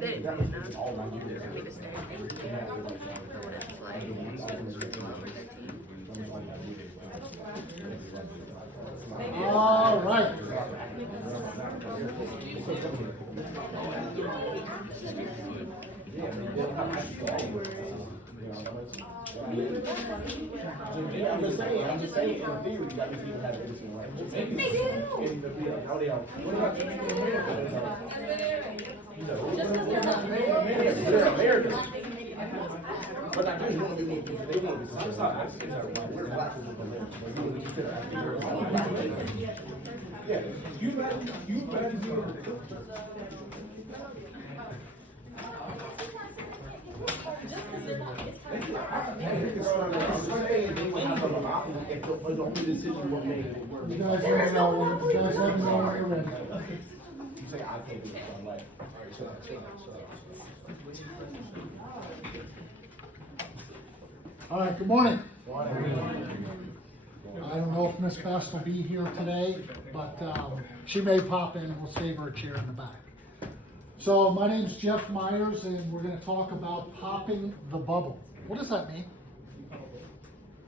They didn't do enough for me to stay for what it's like. All right. I'm just saying, in theory, that means people have everything right. They do. In the field, how they are. What about you in America? They're American. But I think one of them, they want to be successful. We're black people from there. But you would consider, I think, we're yeah, you better do You guys let me know when you're ready. You say I can't do it, I'm like, All right, good morning. I don't know if Miss Best will be here today, but she may pop in. We'll save her a chair in the back. So my name's Jeff Myers, and we're going to talk about popping the bubble. What does that mean?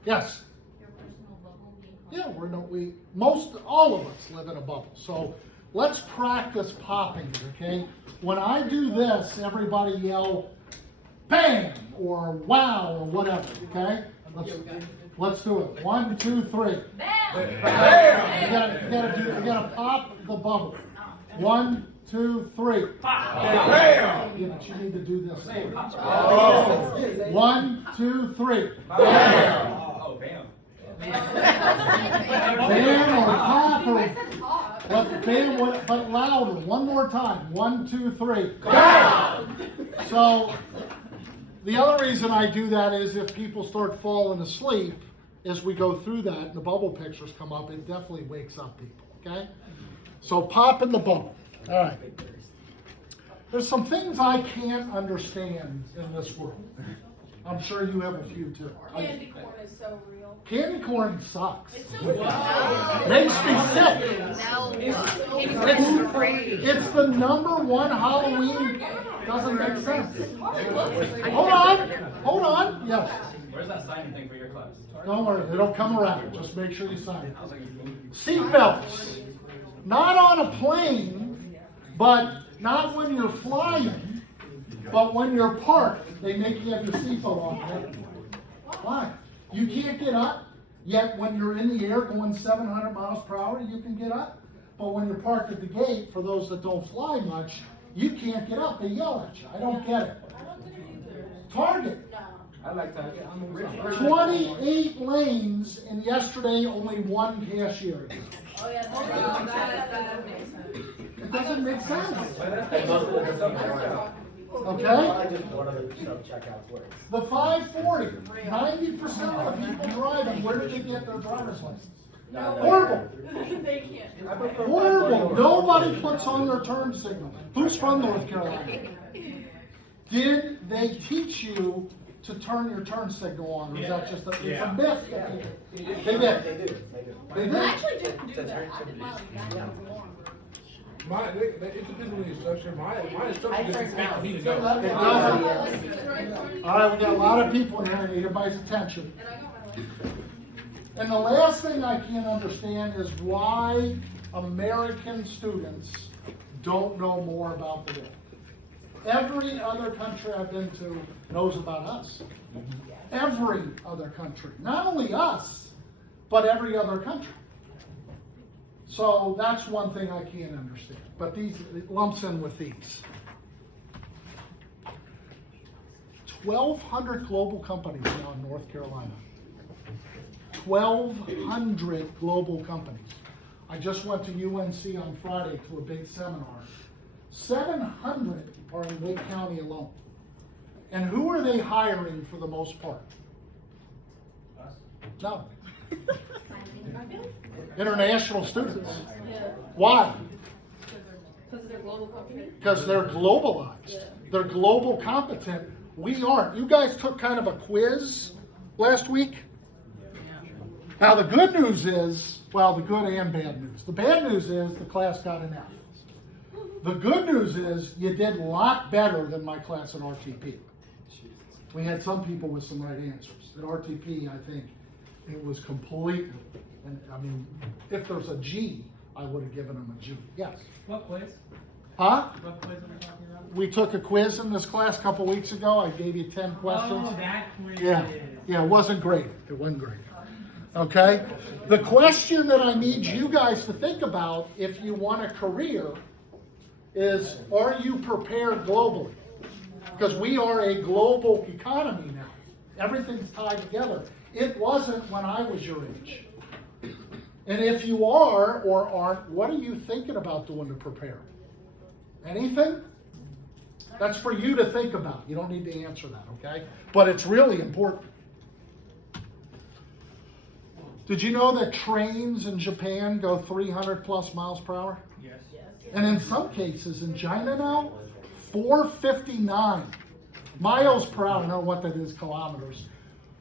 Yes. Your personal bubble being Yeah, all of us live in a bubble. So let's practice popping it, okay? When I do this, everybody yell, bam, or wow, or whatever, okay? Let's do it. 1, 2, 3. Bam! You gotta pop the bubble. 1, 2, 3. bam! Yeah, but you need to do this. Oh. 1, 2, 3. Bam! Oh, bam. Bam or pop or but louder. One more time. 1, 2, 3. Bam! So the other reason I do that is if people start falling asleep as we go through that and the bubble pictures come up, it definitely wakes up people, okay? So pop in the bubble. All right. There's some things I can't understand in this world. I'm sure you have a few too. Candy corn is so real. Candy corn sucks. It's so real. Makes me sick. No, candy corn is free. It's the #1 Halloween. Doesn't make sense. It looks like Hold on. Yes. Where's that signing thing for your class? Don't worry, it'll come around. Just make sure you sign it. Seatbelts. Not on a plane, but not when you're flying, but when you're parked, they make you have your seatbelt on. Right? Why? You can't get up, yet when you're in the air going 700 miles per hour, you can get up. But when you're parked at the gate, for those that don't fly much, you can't get up. They yell at you. I don't get it. Target. I like that. 28 lanes, and yesterday only 1 cashier. Oh yeah, that makes sense. It doesn't make sense. Okay? I just one of the self-checkouts works. The 540, 90% of the people driving, where did they get their driver's license? Horrible. They can't. Horrible. Nobody puts on their turn signal. Who's from North Carolina? Did they teach you to turn your turn signal on? Or is that just it's a myth? They did. They do. They I did. actually didn't do that. I did mine like that. It depends on the instruction. My instruction just expects me to know. It doesn't. All right, we got a lot of people in here. I need everybody's attention. And I got my license. And the last thing I can't understand is why American students don't know more about the world. Every other country I've been to knows about us. Every other country. Not only us, but every other country. So that's one thing I can't understand. But it lumps in with these. 1,200 global companies now in North Carolina. 1,200 global companies. I just went to UNC on Friday to a big seminar. 700 are in Lake County alone. And who are they hiring for the most part? Us? No. International students. Yeah. Why? Because they're global company. Because they're globalized. They're global competent. We aren't. You guys took kind of a quiz last week. Now the good news is, well, the good and bad news. The bad news is the class got an F. The good news is you did a lot better than my class at RTP. We had some people with some right answers. At RTP, I think it was completely, and I mean, if there's a G, I would have given them a G. Yes. What quiz? Huh? What quiz am I talking about? We took a quiz in this class a couple weeks ago. I gave you 10 questions. Oh, that quiz. Yeah, it wasn't great. It wasn't great. Okay? The question that I need you guys to think about if you want a career is, are you prepared globally? Because we are a global economy now. Everything's tied together. It wasn't when I was your age. And if you are or aren't, what are you thinking about doing to prepare? Anything? That's for you to think about. You don't need to answer that, okay? But it's really important. Did you know that trains in Japan go 300 plus miles per hour? Yes. And in some cases in China now, 459 miles per hour. I don't know what that is, kilometers.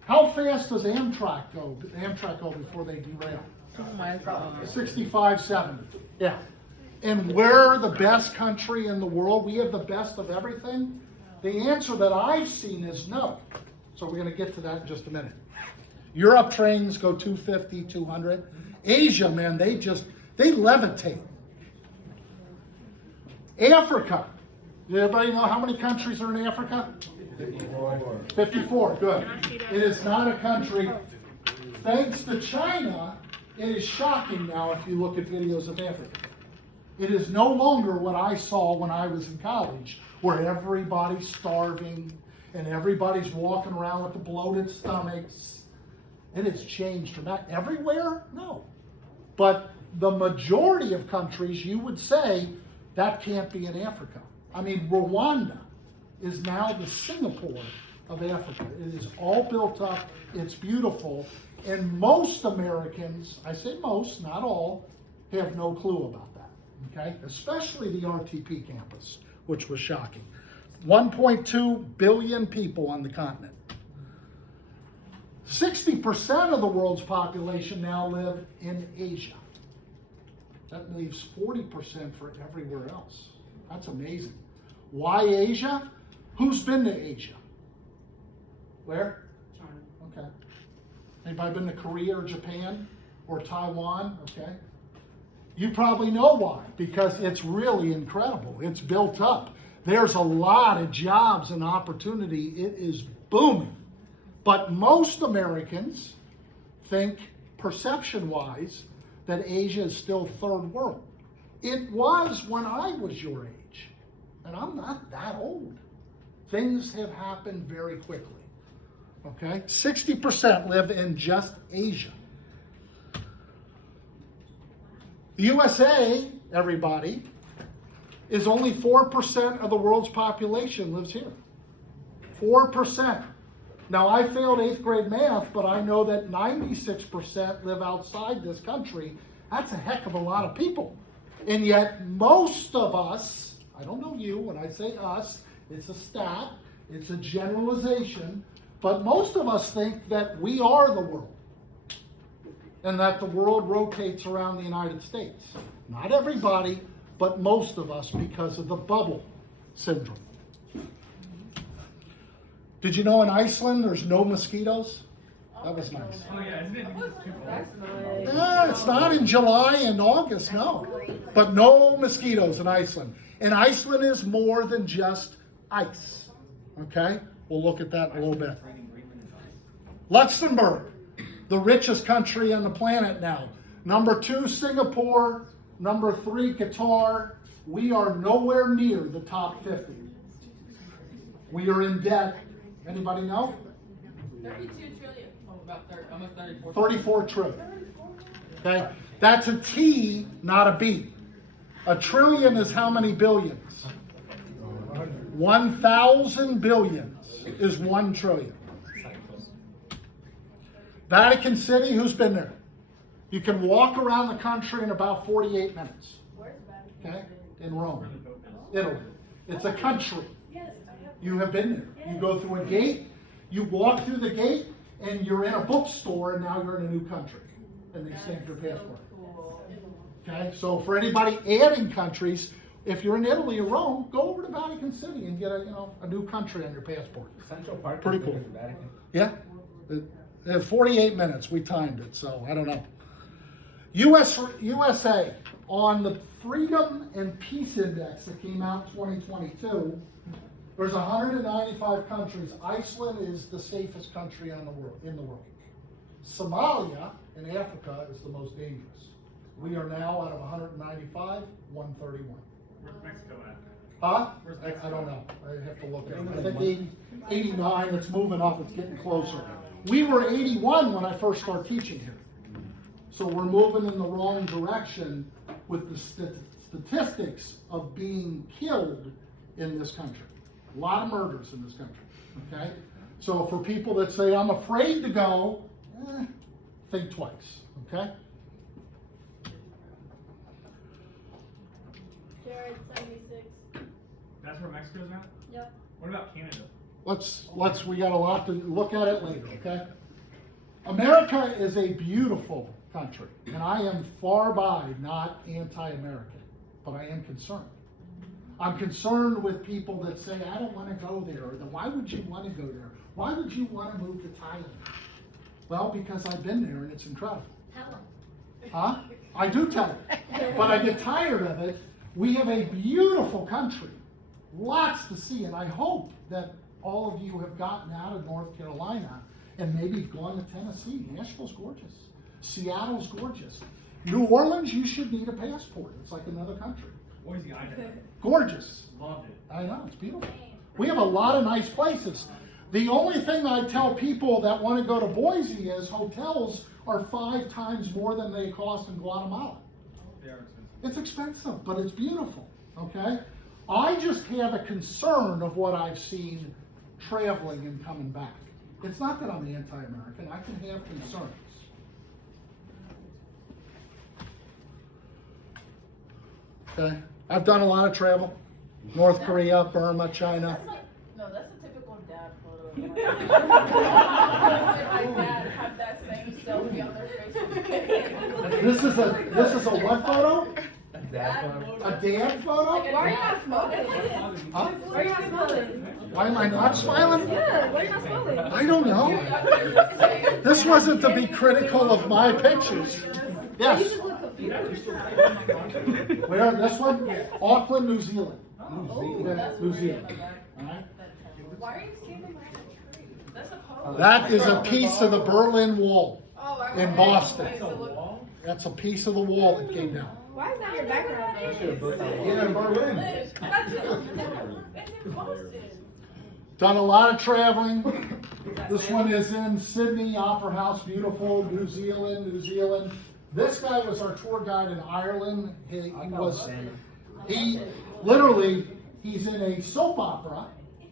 How fast does Amtrak go before they derail? 65, 70. Yeah. And we're the best country in the world. We have the best of everything. The answer that I've seen is no. So we're going to get to that in just a minute. Europe trains go 250, 200. Asia, man, they levitate. Africa. Does everybody know how many countries are in Africa? 54, good. It is not a country. Thanks to China, it is shocking now if you look at videos of Africa. It is no longer what I saw when I was in college, where everybody's starving and everybody's walking around with the bloated stomachs. It has changed dramatically. Everywhere? No. But the majority of countries, you would say, that can't be in Africa. I mean, Rwanda is now the Singapore of Africa. It is all built up. It's beautiful. And most Americans, I say most, not all, have no clue about that. Okay? Especially the RTP campus, which was shocking. 1.2 billion people on the continent. 60% of the world's population now live in Asia. That leaves 40% for everywhere else. That's amazing. Why Asia? Who's been to Asia? Where? China. Okay. Anybody been to Korea or Japan or Taiwan? Okay. You probably know why, because it's really incredible. It's built up. There's a lot of jobs and opportunity. It is booming. But most Americans think, perception-wise, that Asia is still third world. It was when I was your age, and I'm not that old. Things have happened very quickly, okay? 60% live in just Asia. The USA, everybody, is only 4% of the world's population lives here. 4%. Now, I failed 8th grade math, but I know that 96% live outside this country. That's a heck of a lot of people. And yet, most of us, I don't know you, when I say us, it's a stat, it's a generalization, but most of us think that we are the world and that the world rotates around the United States. Not everybody, but most of us, because of the bubble syndrome. Did you know in Iceland there's no mosquitoes? That was nice. Oh yeah, isn't it too cold? No, it's not in July and August, no. But no mosquitoes in Iceland. And Iceland is more than just ice. Okay? We'll look at that in a little bit. Luxembourg, the richest country on the planet now. Number 2, Singapore. Number 3, Qatar. We are nowhere near the top 50. We are in debt. Anybody know? 32 trillion. Oh, about 30, almost 34. 34 trillion. Okay? That's a T, not a B. A trillion is how many billions? 1,000 billions is 1 trillion. Vatican City, who's been there? You can walk around the country in about 48 minutes. Where's Vatican? Okay? In Rome, Italy. It's a country. Yes. You have been there. You go through a gate, you walk through the gate, and you're in a bookstore, and now you're in a new country, and they stamp your passport. Okay, so for anybody adding countries, if you're in Italy or Rome, go over to Vatican City and get a new country on your passport. Central Park. Pretty is cool. bigger than Vatican. Yeah, 48 minutes. We timed it, so I don't know. USA on the Freedom and Peace Index that came out in 2022. There's 195 countries. Iceland is the safest country in the world. Somalia in Africa is the most dangerous. We are now out of 195, 131. Where's Mexico at? Huh? I don't know. I have to look at it. I think 89, it's moving up, it's getting closer. We were 81 when I first started teaching here. So we're moving in the wrong direction with the statistics of being killed in this country. A lot of murders in this country, okay? So for people that say, I'm afraid to go, think twice, okay? Jared, 76. That's where Mexico's at? Yep. What about Canada? We got a lot to look at it later, okay? America is a beautiful country, and I am far by not anti-American, but I am concerned. I'm concerned with people that say, I don't want to go there, or why would you want to go there? Why would you want to move to Thailand? Well, because I've been there and it's incredible. Tell him. Huh? I do tell it, but I get tired of it. We have a beautiful country, lots to see, and I hope that all of you have gotten out of North Carolina and maybe gone to Tennessee. Nashville's gorgeous. Seattle's gorgeous. New Orleans, you should need a passport. It's like another country. Boise, Idaho. Gorgeous. Loved it. I know, it's beautiful. We have a lot of nice places. The only thing I tell people that want to go to Boise is hotels are 5 times more than they cost in Guatemala. They are expensive. It's expensive, but it's beautiful, okay? I just have a concern of what I've seen traveling and coming back. It's not that I'm anti-American, I can have concerns. Okay, I've done a lot of travel. North Korea, Burma, China. No, that's a typical dad photo. My dad have that same selfie on their Facebook. This is a what photo? Dad photo. A dad photo? Why are you not smiling? Huh? Why are you not smiling? Why am I not smiling? Yeah, why are you not smiling? I don't know. This wasn't to be critical of my pictures. You Yes. just look confused. Where, this one? Auckland, New Zealand. Oh, Yeah, that's New weird. Zealand. All right. Why are you standing around a tree? That's a pole. That is a piece of the Berlin Wall Oh, I in was- Boston. Okay, so look- That's a piece of the wall that came down. Why is that your background? Yeah, Berlin. That's in Boston. Done a lot of traveling. This one is in Sydney, Opera House, beautiful, New Zealand. This guy was our tour guide in Ireland. He's in a soap opera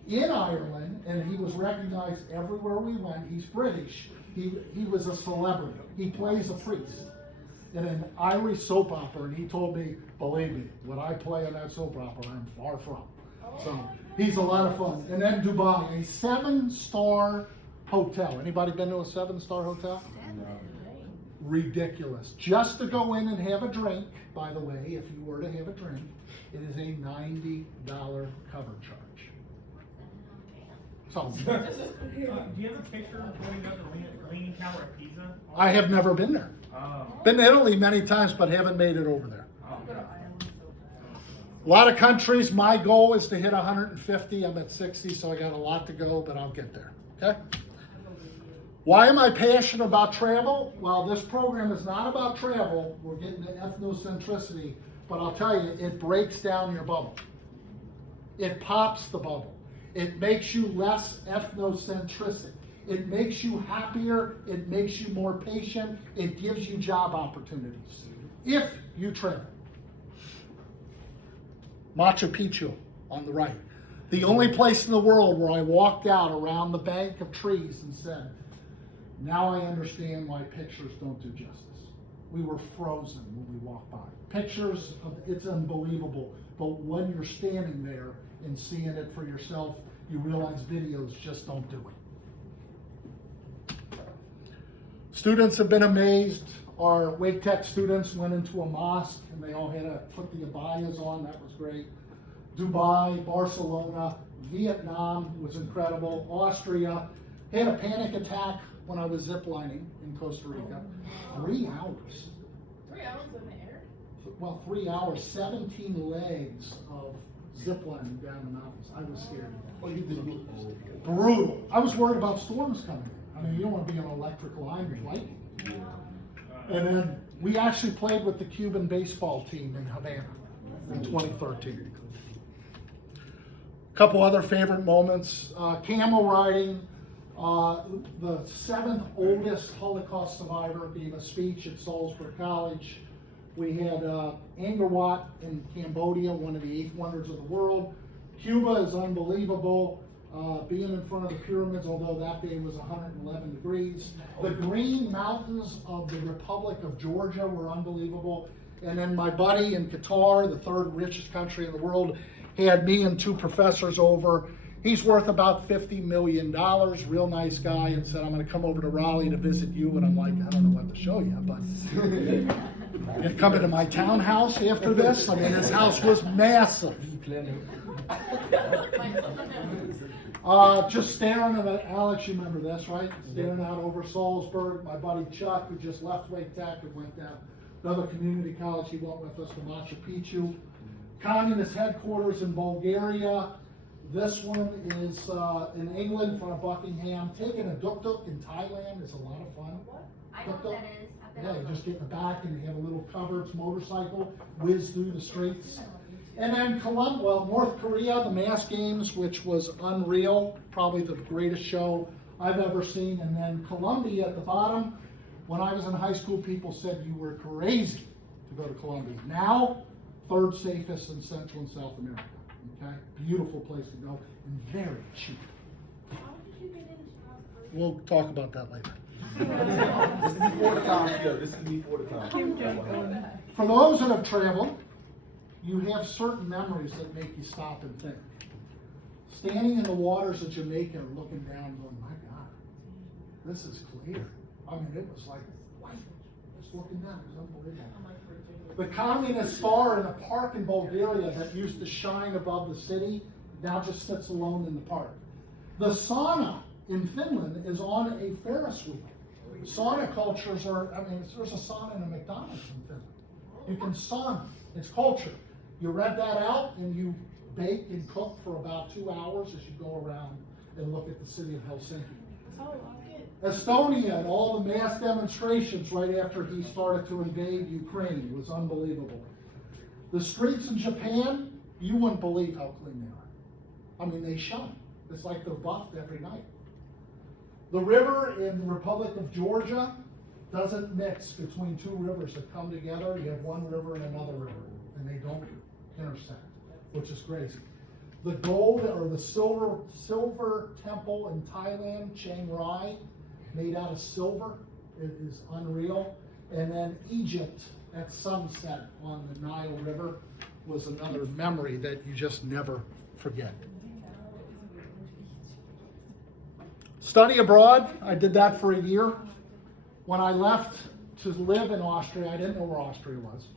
in Ireland, and he was recognized everywhere we went. He's British. He was a celebrity. He plays a priest in an Irish soap opera, and he told me, believe me, what I play in that soap opera, I'm far from. So he's a lot of fun. And then Dubai, a 7-star hotel. Anybody been to a 7-star hotel? Ridiculous. Just to go in and have a drink, by the way, if you were to have a drink, it is a $90 cover charge. So, Do you have a picture of going up the Leaning Tower at Pisa? I have never been there. Oh. Been to Italy many times, but haven't made it over there. Oh, God. A lot of countries, my goal is to hit 150. I'm at 60, so I got a lot to go, but I'll get there, okay? Why am I passionate about travel? Well, this program is not about travel. We're getting to ethnocentricity, but I'll tell you, it breaks down your bubble. It pops the bubble. It makes you less ethnocentric. It makes you happier. It makes you more patient. It gives you job opportunities if you travel. Machu Picchu on the right. The only place in the world where I walked out around the bank of trees and said, now I understand why pictures don't do justice. We were frozen when we walked by. Pictures, it's unbelievable. But when you're standing there and seeing it for yourself, you realize videos just don't do it. Students have been amazed. Our Wake Tech students went into a mosque and they all had to put the abayas on. That was great. Dubai, Barcelona, Vietnam was incredible. Austria. Had a panic attack when I was ziplining in Costa Rica. 3 hours. 3 hours in the air? Well, 3 hours, 17 legs of ziplining down the mountains. I was scared. Well, you did Brutal. I was worried about storms coming in. I mean, you don't want to be on an electric line with lightning. And then we actually played with the Cuban baseball team in Havana in 2013. A couple other favorite moments. Camel riding. The 7th oldest Holocaust survivor gave a speech at Salzburg College. We had Angkor Wat in Cambodia, one of the 8 wonders of the world. Cuba is unbelievable. Being in front of the pyramids, although that day was 111 degrees. The Green Mountains of the Republic of Georgia were unbelievable. And then my buddy in Qatar, the 3rd richest country in the world, had me and 2 professors over. He's worth about $50 million, real nice guy, and said, I'm going to come over to Raleigh to visit you. And I'm like, I don't know what to show you, but you'd come into my townhouse after this. I mean, his house was massive. Just staring at it. Alex, you remember this, right? Staring out over Salzburg. My buddy Chuck, who just left Wake Tech and went down another community college, he went with us to Machu Picchu. Communist headquarters in Bulgaria. This one is in England, in front of Buckingham. Taking a tuk-tuk in Thailand is a lot of fun. I know what that is. I've been Yeah, on you the just get in the back and you have a little covered motorcycle, whiz through the streets. And then North Korea, the mass games, which was unreal, probably the greatest show I've ever seen. And then Colombia at the bottom. When I was in high school, people said you were crazy to go to Colombia. Now, 3rd safest in Central and South America. Okay, beautiful place to go and very cheap. How did you get into Strasbourg? We'll talk about that later. This is before the time, yo. This is before the time. For those that have traveled, you have certain memories that make you stop and think. Standing in the waters of Jamaica and looking down going, my God, this is clear. I mean, it was like, wow, just looking down, it was unbelievable. The communist star in a park in Bulgaria that used to shine above the city now just sits alone in the park. The sauna in Finland is on a Ferris wheel. Sauna cultures are, I mean, there's a sauna in a McDonald's in Finland. You can sauna, it's culture. You rent that out and you bake and cook for about 2 hours as you go around and look at the city of Helsinki. Estonia and all the mass demonstrations right after he started to invade Ukraine was unbelievable. The streets in Japan, you wouldn't believe how clean they are. I mean, they shine. It's like they're buffed every night. The river in the Republic of Georgia doesn't mix between 2 rivers that come together. You have one river and another river, and they don't intersect, which is crazy. The gold or the silver temple in Thailand, Chiang Rai, made out of silver, it is unreal. And then Egypt at sunset on the Nile River was another memory that you just never forget. Study abroad, I did that for a year. When I left to live in Austria, I didn't know where Austria was.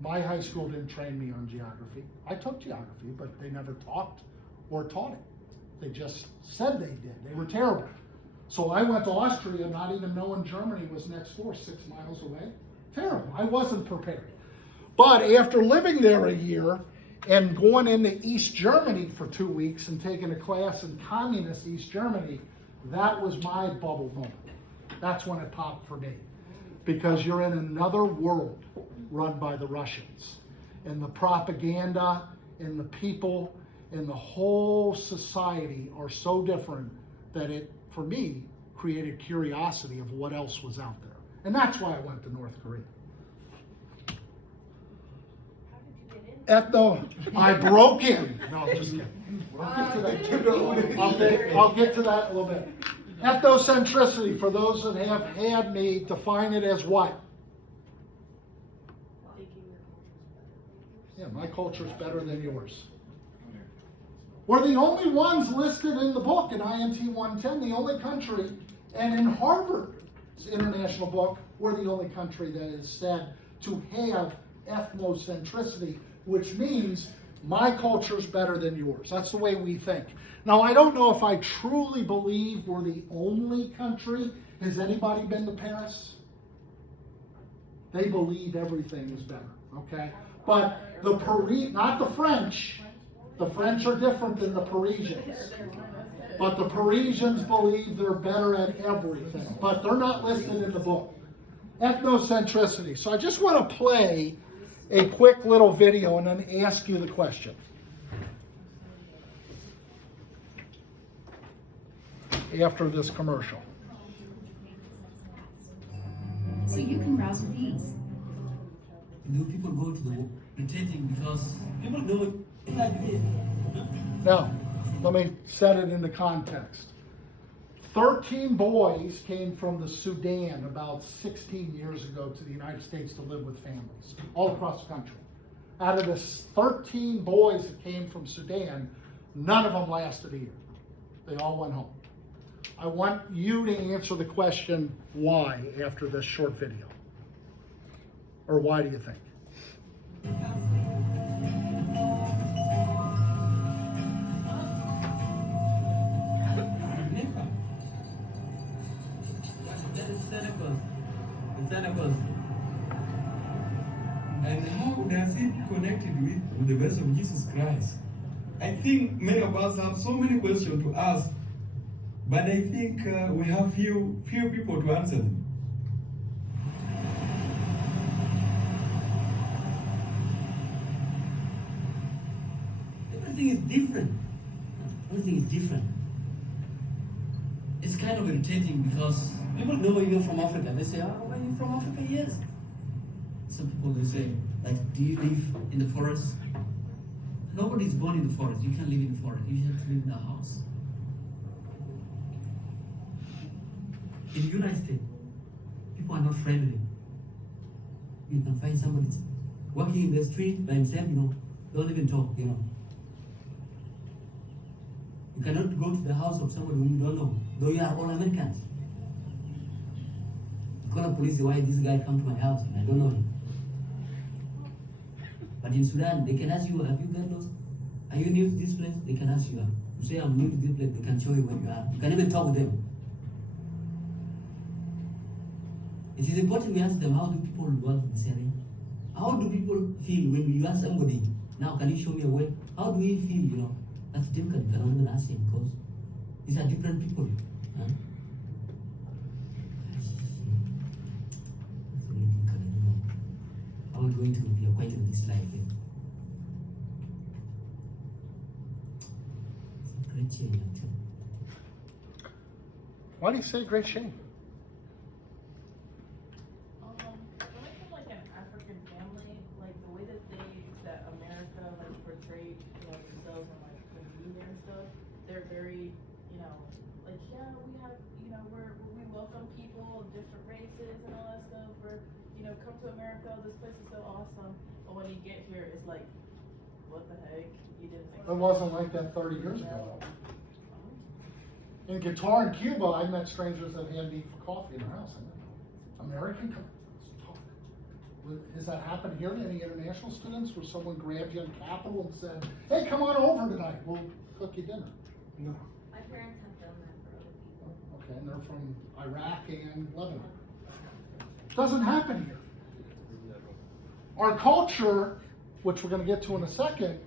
My high school didn't train me on geography. I took geography, but they never talked or taught it. They just said they did. They were terrible. So I went to Austria not even knowing Germany was next door, 6 miles away. Terrible. I wasn't prepared. But after living there a year and going into East Germany for 2 weeks and taking a class in communist East Germany, that was my bubble moment. That's when it popped for me. Because you're in another world run by the Russians. And the propaganda and the people and the whole society are so different that it, for me, created curiosity of what else was out there. And that's why I went to North Korea. I broke in. No, I'm just kidding. I'll get to that in a little bit. Ethnocentricity, for those that have had me, define it as what? Yeah, my culture is better than yours. We're the only ones listed in the book in INT 110, the only country, and in Harvard's international book, we're the only country that is said to have ethnocentricity, which means my culture is better than yours. That's the way we think. Now, I don't know if I truly believe we're the only country. Has anybody been to Paris? They believe everything is better, okay? But the not the French. The French are different than the Parisians. But the Parisians believe they're better at everything. But they're not listed in the book. Ethnocentricity. So I just want to play a quick little video and then ask you the question. After this commercial. So you can browse with ease. You know, people go to the pretending because people know it. It's like this. Now, let me set it into context. 13 boys came from the Sudan about 16 years ago to the United States to live with families all across the country. Out of the 13 boys that came from Sudan, none of them lasted a year. They all went home. I want you to answer the question, why, after this short video? Or why do you think? And how does it connect with the verse of Jesus Christ? I think many of us have so many questions to ask, but I think we have few people to answer them. Everything is different. Everything is different. It's kind of irritating because people know you're from Africa. They say, "Oh, are you from Africa?" Yes. Some people they say, like, "Do you live in the forest?" Nobody's born in the forest. You can't live in the forest. You have to live in a house. In the United States, people are not friendly. You can find somebody walking in the street by himself, don't even talk, You cannot go to the house of somebody whom you don't know, though you are all Americans. You call the police, say, why this guy come to my house? And I don't know him. But in Sudan, they can ask you, have you got lost? Are you new to this place? They can ask you. You say, I'm new to this place, they can show you where you are. You can even talk with them. It is important we ask them, how do people work in Syria? How do people feel when you ask somebody, now can you show me a way? How do we feel, That's difficult. You cannot even ask him because these are different people. Huh? That's really difficult. How are we going to be acquainted with this life? It's a great change, actually. Why do you say great shame? Coming from like an African family, like the way that America like portrayed themselves and like the media and stuff, they're very, like we have, we welcome people of different races and all that stuff. Or come to America, this place is so awesome. But when you get here, it's like, what the heck? You didn't think. It wasn't like that 30 years ago. In Qatar and Cuba, I met strangers that had me for coffee in their house. I met American, let's talk. Has that happened here to any international students where someone grabbed you on Capitol and said, hey, come on over tonight, we'll cook you dinner? No. My parents have done that for other people. Okay, and they're from Iraq and Lebanon. Doesn't happen here. Our culture, which we're going to get to in a second,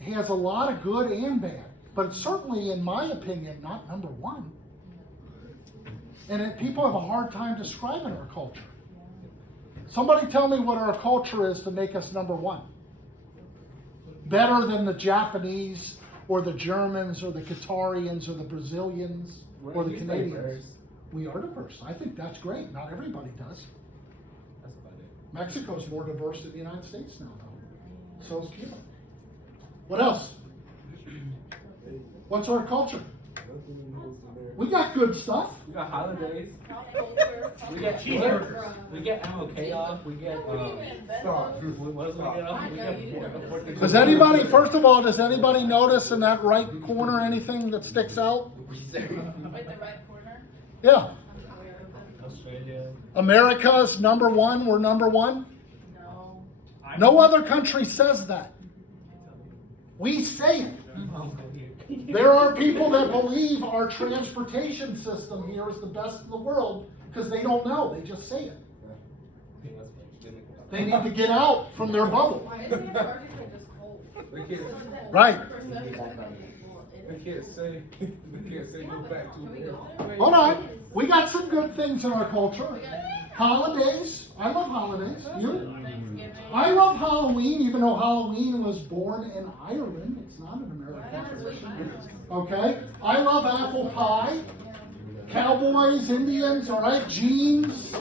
has a lot of good and bad. But it's certainly, in my opinion, not number one. And people have a hard time describing our culture. Somebody tell me what our culture is to make us number one. Better than the Japanese or the Germans or the Qatarians or the Brazilians or the Canadians. We are diverse. I think that's great. Not everybody does. That's about it. Mexico's more diverse than the United States now, though. So is Cuba. What else? What's our culture? We got good stuff. We got holidays. We get cheeseburgers. We get MLK off. We get, Stop. what else we get off? We get Does anybody, first of all, does anybody notice in that right corner anything that sticks out? Wait, the right corner? Yeah. Australia. America's number one, we're number one. No. No other country says that. We say it. There are people that believe our transportation system here is the best in the world because they don't know, they just say it. They need to get out from their bubble. Why is Antarctica just cold? They can't, Right. they can't say go back to it. Hold on. We got some good things in our culture. Holidays. I love holidays. You? I love Halloween, even though Halloween was born in Ireland. It's not an American tradition. Okay? I love apple pie. Cowboys, Indians, all right? Jeans.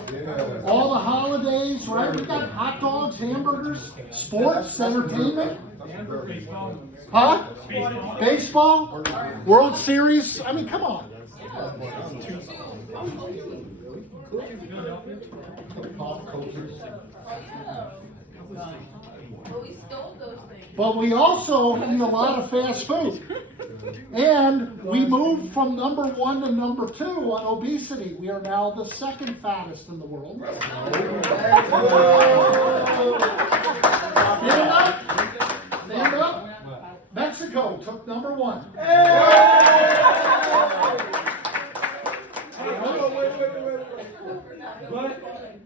All the holidays, right? We got hot dogs, hamburgers, sports, entertainment. Huh? Baseball? World Series? I mean, come on. But we stole those things. But we also eat a lot of fast food. And we moved from number 1 to number 2 on obesity. We are now the second fattest in the world. Stand up. Stand up. Mexico took number 1.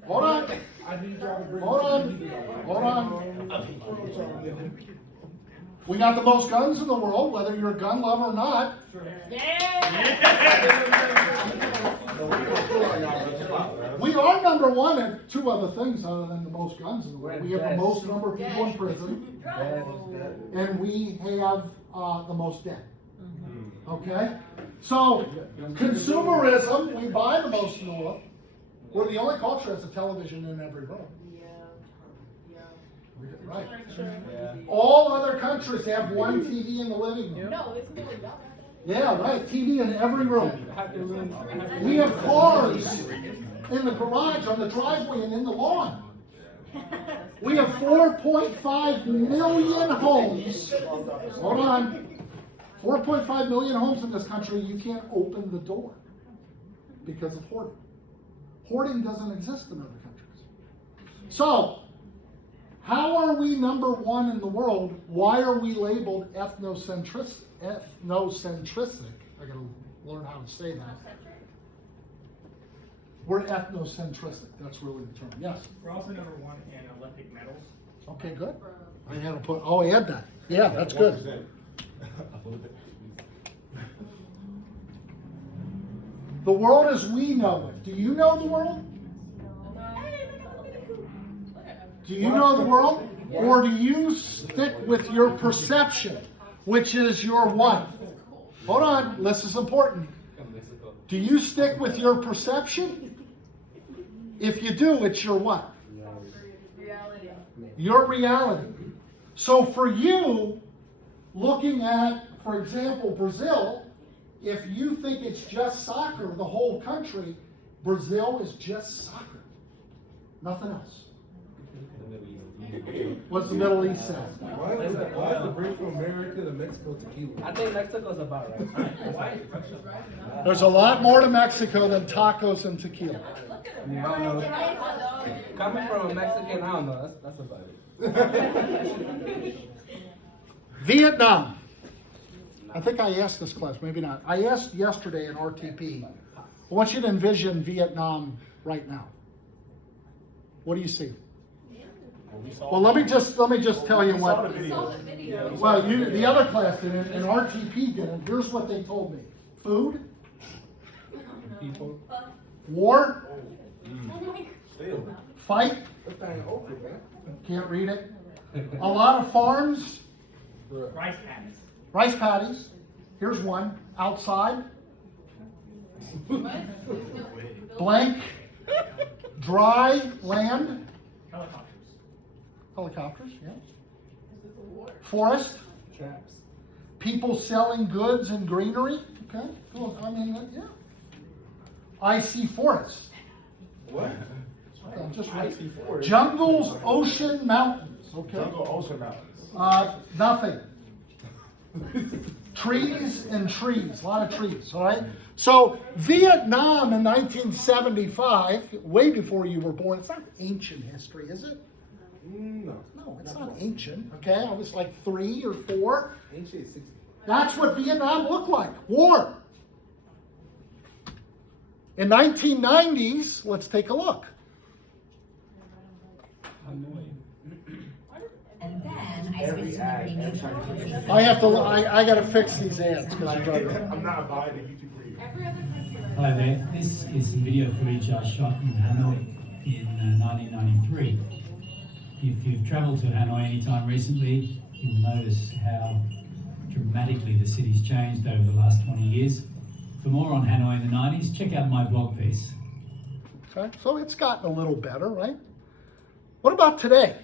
Hold on. Hold on. Hold on. We got the most guns in the world, whether you're a gun lover or not. We are number 1 at 2 other things other than the most guns in the world. We have the most number of people in prison, and we have the most debt. Okay? So, consumerism, we buy the most in the world. We're the only culture that has a television in every room. Right. All other countries have one TV in the living room. No, it's more young. Yeah, right. TV in every room. We have cars in the garage, on the driveway, and in the lawn. We have 4.5 million homes. Hold on. 4.5 million homes in this country. You can't open the door because of hoarding. Hoarding doesn't exist in other countries. So, how are we number 1 in the world? Why are we labeled ethnocentric? I gotta learn how to say that. We're ethnocentric. That's really the term. Yes. We're also number 1 in Olympic medals. Okay, good. I had to put. Oh, I had that. Yeah, that's good. The world as we know it. Do you know the world? Do you know the world? Or do you stick with your perception, which is your what? Hold on, this is important. Do you stick with your perception? If you do, it's your what? Reality. Your reality. So for you, looking at, for example, Brazil, if you think it's just soccer, the whole country, Brazil is just soccer. Nothing else. What's the Middle East say? Why is the bring from America to Mexico tequila? I think Mexico's about right. There's a lot more to Mexico than tacos and tequila. I don't know. Coming from a Mexican, I don't know. That's about it. Vietnam. I think I asked this class, maybe not. I asked yesterday in RTP. I want you to envision Vietnam right now. What do you see? Well, let me just tell you what. Well, the other class did it, and RTP did it. Here's what they told me: food, People. war, fight. That thing open, man. Can't read it. A lot of farms. Rice patties. Rice paddies. Here's one. Outside. Blank. Dry land. Helicopters, yeah. Forest. Traps. People selling goods and greenery. Okay, cool. I mean, yeah. I see forest. What? I'm just I see four. Jungles, ocean, mountains, okay? Jungle, ocean, mountains. Nothing. Trees and trees, a lot of trees, all right? So Vietnam in 1975, way before you were born, it's not ancient history, is it? No. No, it's not ancient, okay? I was like 3 or 4. Ancient is 60. That's what Vietnam looked like, war. In 1990s, let's take a look. And then I Every switched to ad, the every new time you channel. I have to, I gotta fix these ads. 'cause Like, you're right. I'm not buying the YouTube for you. Hi there, this is some video footage I shot in Hanoi in 1993. If you've travelled to Hanoi anytime recently, you'll notice how dramatically the city's changed over the last 20 years. For more on Hanoi in the 90s, check out my blog piece. Okay, so it's gotten a little better, right? What about today?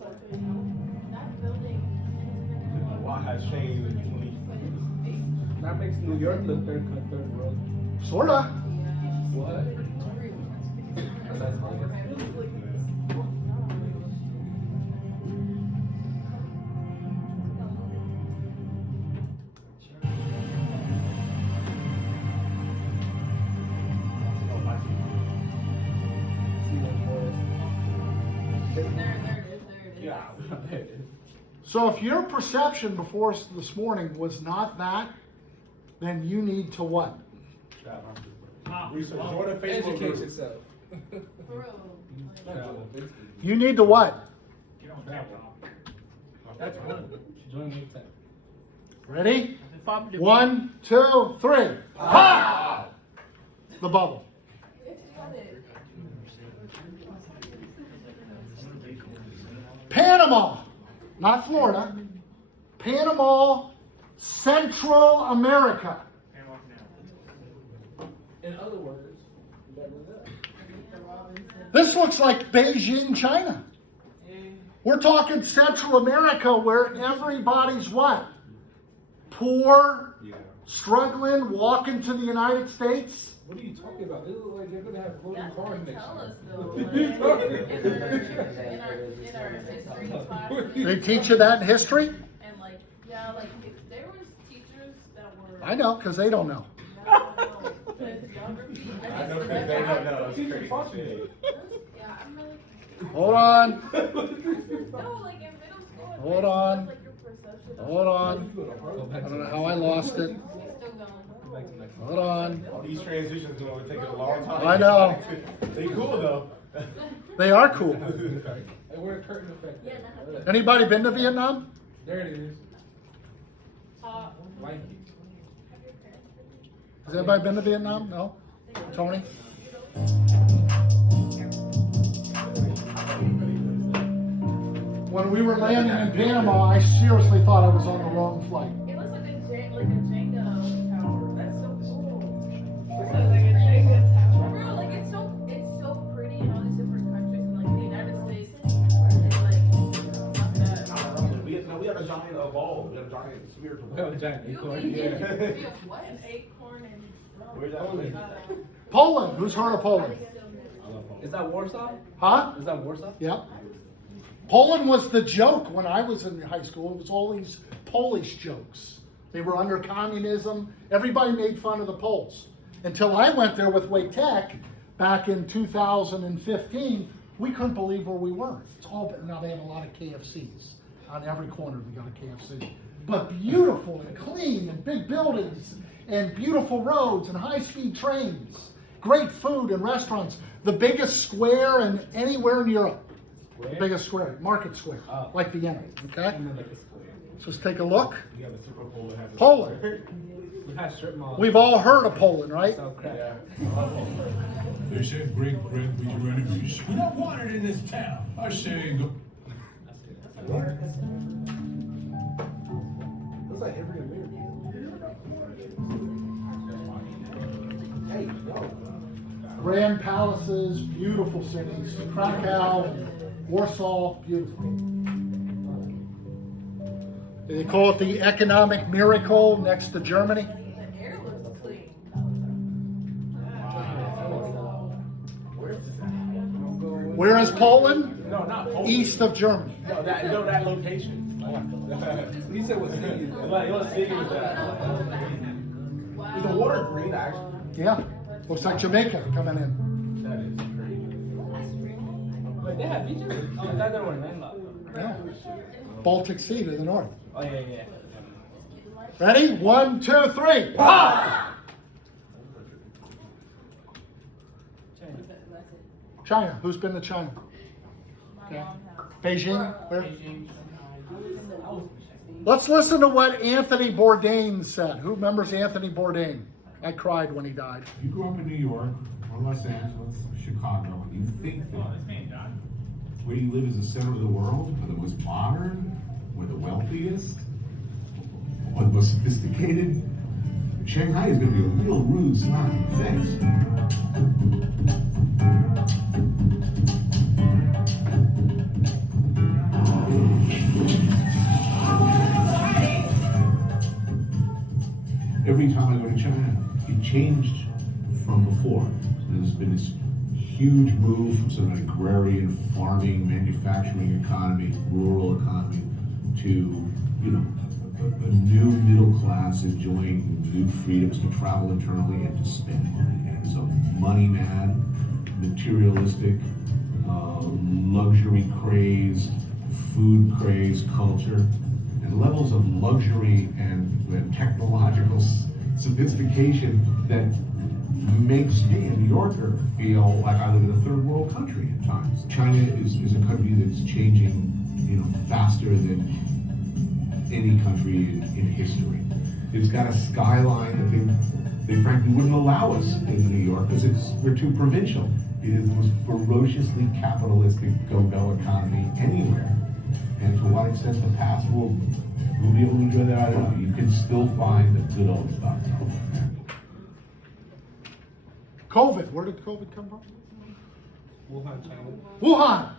That building. A lot has changed in 20 years. That makes New York look third world. Sorta. What? That's all. Yeah. So if your perception before us this morning was not that, then you need to what? Research. Join the Facebook Educate group. yourself. You need to what? Get on TikTok. That's one. Join me tech. Ready? 1, 2, 3. Ha! The bubble. Panama, not Florida. Panama, Central America. Panama Canal. In other words, This looks like Beijing, China. We're talking Central America where everybody's what? Poor, struggling, walking to the United States. what are you talking about? This looks like they're gonna have floating That's car what they next tell us year. though. What Like, are you talking in our history class. They teach you that in history? And like, yeah, like if there was teachers that were. I know, because they don't know. Geography. I know because they don't know. It's crazy. Yeah, I'm really. Hold on. No, like in middle school. Hold on. Like your perception of. Hold on. I don't know how I lost it. Still going. Hold on. All these transitions are going to take a long time. I know. They cool though. They are cool. Hey, we're a curtain effect. Anybody been to Vietnam? There it is. Like Has anybody been to Vietnam? No? Tony? When we were landing in Panama, I seriously thought I was on the wrong flight. It looks like a Jenga tower. That's so cool. It looks like a Jenga tower. Bro, like it's so pretty in all these different countries. And like the United States is like not that. We have a giant ball. We have a giant spiritual we ball. have a giant acorn. You Yeah. have what? An acorn and. Where's that one? Poland. Who's heard of Poland? Is that Warsaw? Huh? Is that Warsaw? Yep. Poland was the joke when I was in high school. It was all these Polish jokes. They were under communism. Everybody made fun of the Poles. Until I went there with Wake Tech back in 2015, we couldn't believe where we were. It's all, now they have a lot of KFCs. On every corner they got a KFC. But beautiful and clean and big buildings and beautiful roads and high-speed trains. Great food and restaurants. The biggest square in anywhere in Europe. The biggest square, Market Square, like Vienna, okay? Let's just take a look. We have a Super Bowl that has a Poland. We had strip malls. We've all heard of Poland, right? Sell crap. They say break bread with your enemies. We don't want it in this town. I say go. Looks like every American. Hey, no. grand palaces, beautiful cities. Krakow, Warsaw, beautiful. They call it the economic miracle next to Germany. The air looks clean. Where is Poland? No, not Poland. East of Germany. No, that location. He said what's city? Like, what city is that? Is the water green, actually? Yeah, looks like Jamaica coming in. That is crazy. Wait, they have beaches? Oh, I thought they were landlocked. Yeah. Baltic Sea to the north. Oh, yeah. Ready? 1, 2, 3. Pop! China. Who's been to China? Okay. Beijing. Where? Let's listen to what Anthony Bourdain said. Who remembers Anthony Bourdain? I cried when he died. You grew up in New York, or Los Angeles, Chicago, and you think that where you live is the center of the world, or the most modern, or the wealthiest, or the most sophisticated. Shanghai is going to be a real rude slapping face. Every time I go to China, it changed from before. There's been this huge move from sort of an agrarian, farming, manufacturing economy, rural economy, to, you know, a new middle class enjoying new freedoms to travel internally and to spend money. And it's a money mad, materialistic, luxury craze, food craze culture, and levels of luxury and technological sophistication that makes me, a New Yorker, feel like I live in a third world country at times. China is a country that's changing, you know, faster than any country in history. It's got a skyline that they frankly wouldn't allow us in New York because we're too provincial. It is the most ferociously capitalistic go-go economy anywhere. And to what extent the past will be able to enjoy that, I don't know. You can still find the good old stuff. COVID. Where did COVID come from? Wuhan, China. Wuhan.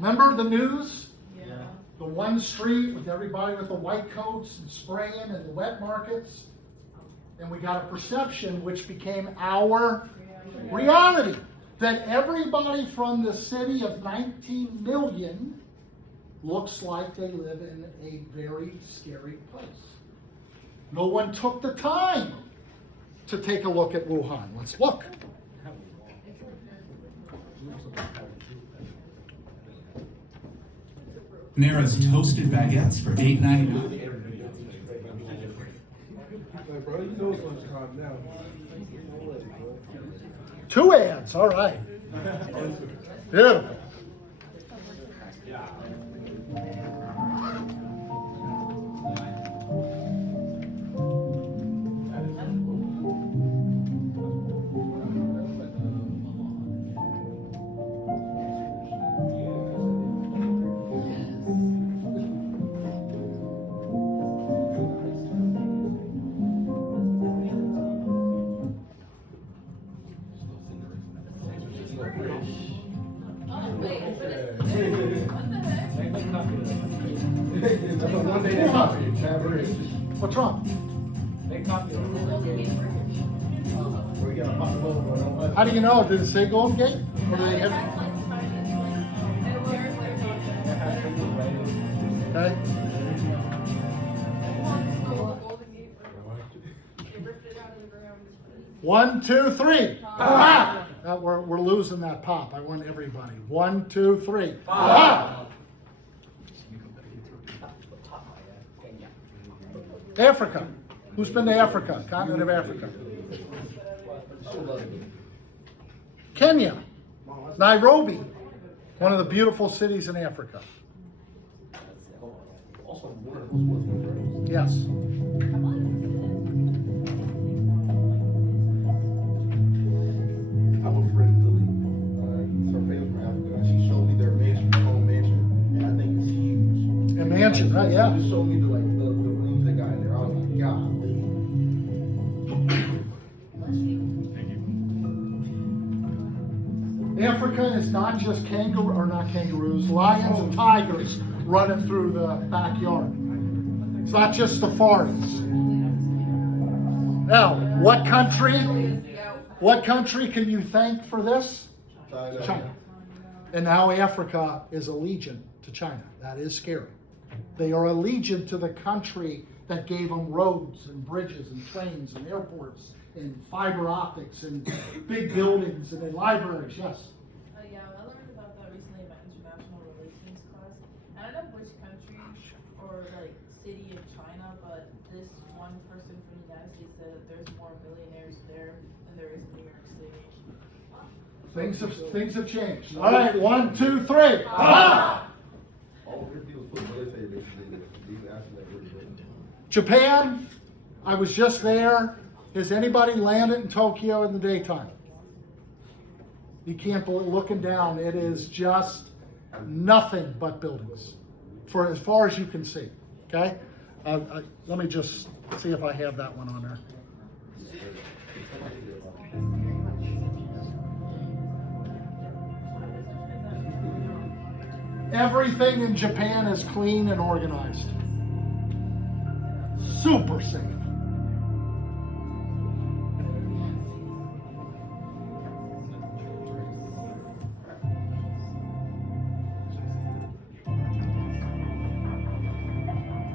Remember the news? Yeah. The one street with everybody with the white coats and spraying and the wet markets. And we got a perception which became our reality. That everybody from the city of 19 million looks like they live in a very scary place. No one took the time to take a look at Wuhan. Let's look. Panera's toasted baguettes for $8.99. Like, bro, you know it's lunchtime now. 2 ads, all right. Beautiful. What's wrong? How do you know? Did it say Golden Gate? Or did they have... Okay. One, two, three. Pop! We're losing that pop. I want everybody. 1, 2, 3. Pop! Africa. Who's been to Africa? Continent of Africa. Kenya. Nairobi. One of the beautiful cities in Africa. Yes. I have a friend, Lily, her family from Africa, and she showed me their mansion, their home mansion, and I think it's huge. A mansion, right? Yeah. She showed me the rooms they got in there. I was like, golly. Africa is not just lions and tigers running through the backyard. It's not just safaris. Now, what country can you thank for this? China. And now Africa is allegiant to China. That is scary. They are allegiant to the country that gave them roads and bridges and trains and airports and fiber optics and big buildings and libraries. Yes? Yeah, I learned about that recently in my international relations class. I don't know which country or like city in China, but this one person from the United States said that there's more millionaires there than there is in New York City. Things have changed. All right, 1, 2, 3. Ah! Japan, I was just there. Has anybody landed in Tokyo in the daytime? You can't believe, looking down, it is just nothing but buildings for as far as you can see. Okay? Let me just see if I have that one on there. Everything in Japan is clean and organized. Super safe.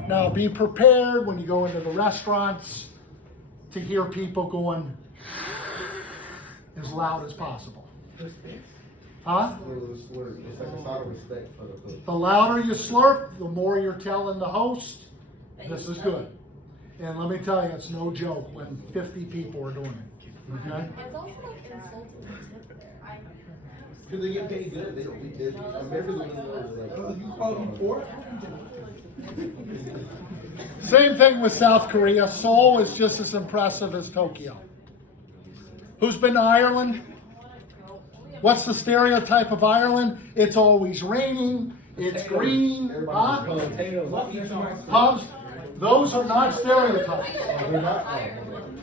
Now be prepared when you go into the restaurants to hear people going as loud as possible. Huh? The louder you slurp, the more you're telling the host, this is good. And let me tell you, it's no joke when 50 people are doing it. Okay? It's also like insulting to tip there. Because they get paid good, they don't be busy. America's like, you call me poor? Same thing with South Korea. Seoul is just as impressive as Tokyo. Who's been to Ireland? What's the stereotype of Ireland? It's always raining, it's green, huh? Pubs, those are not stereotypes.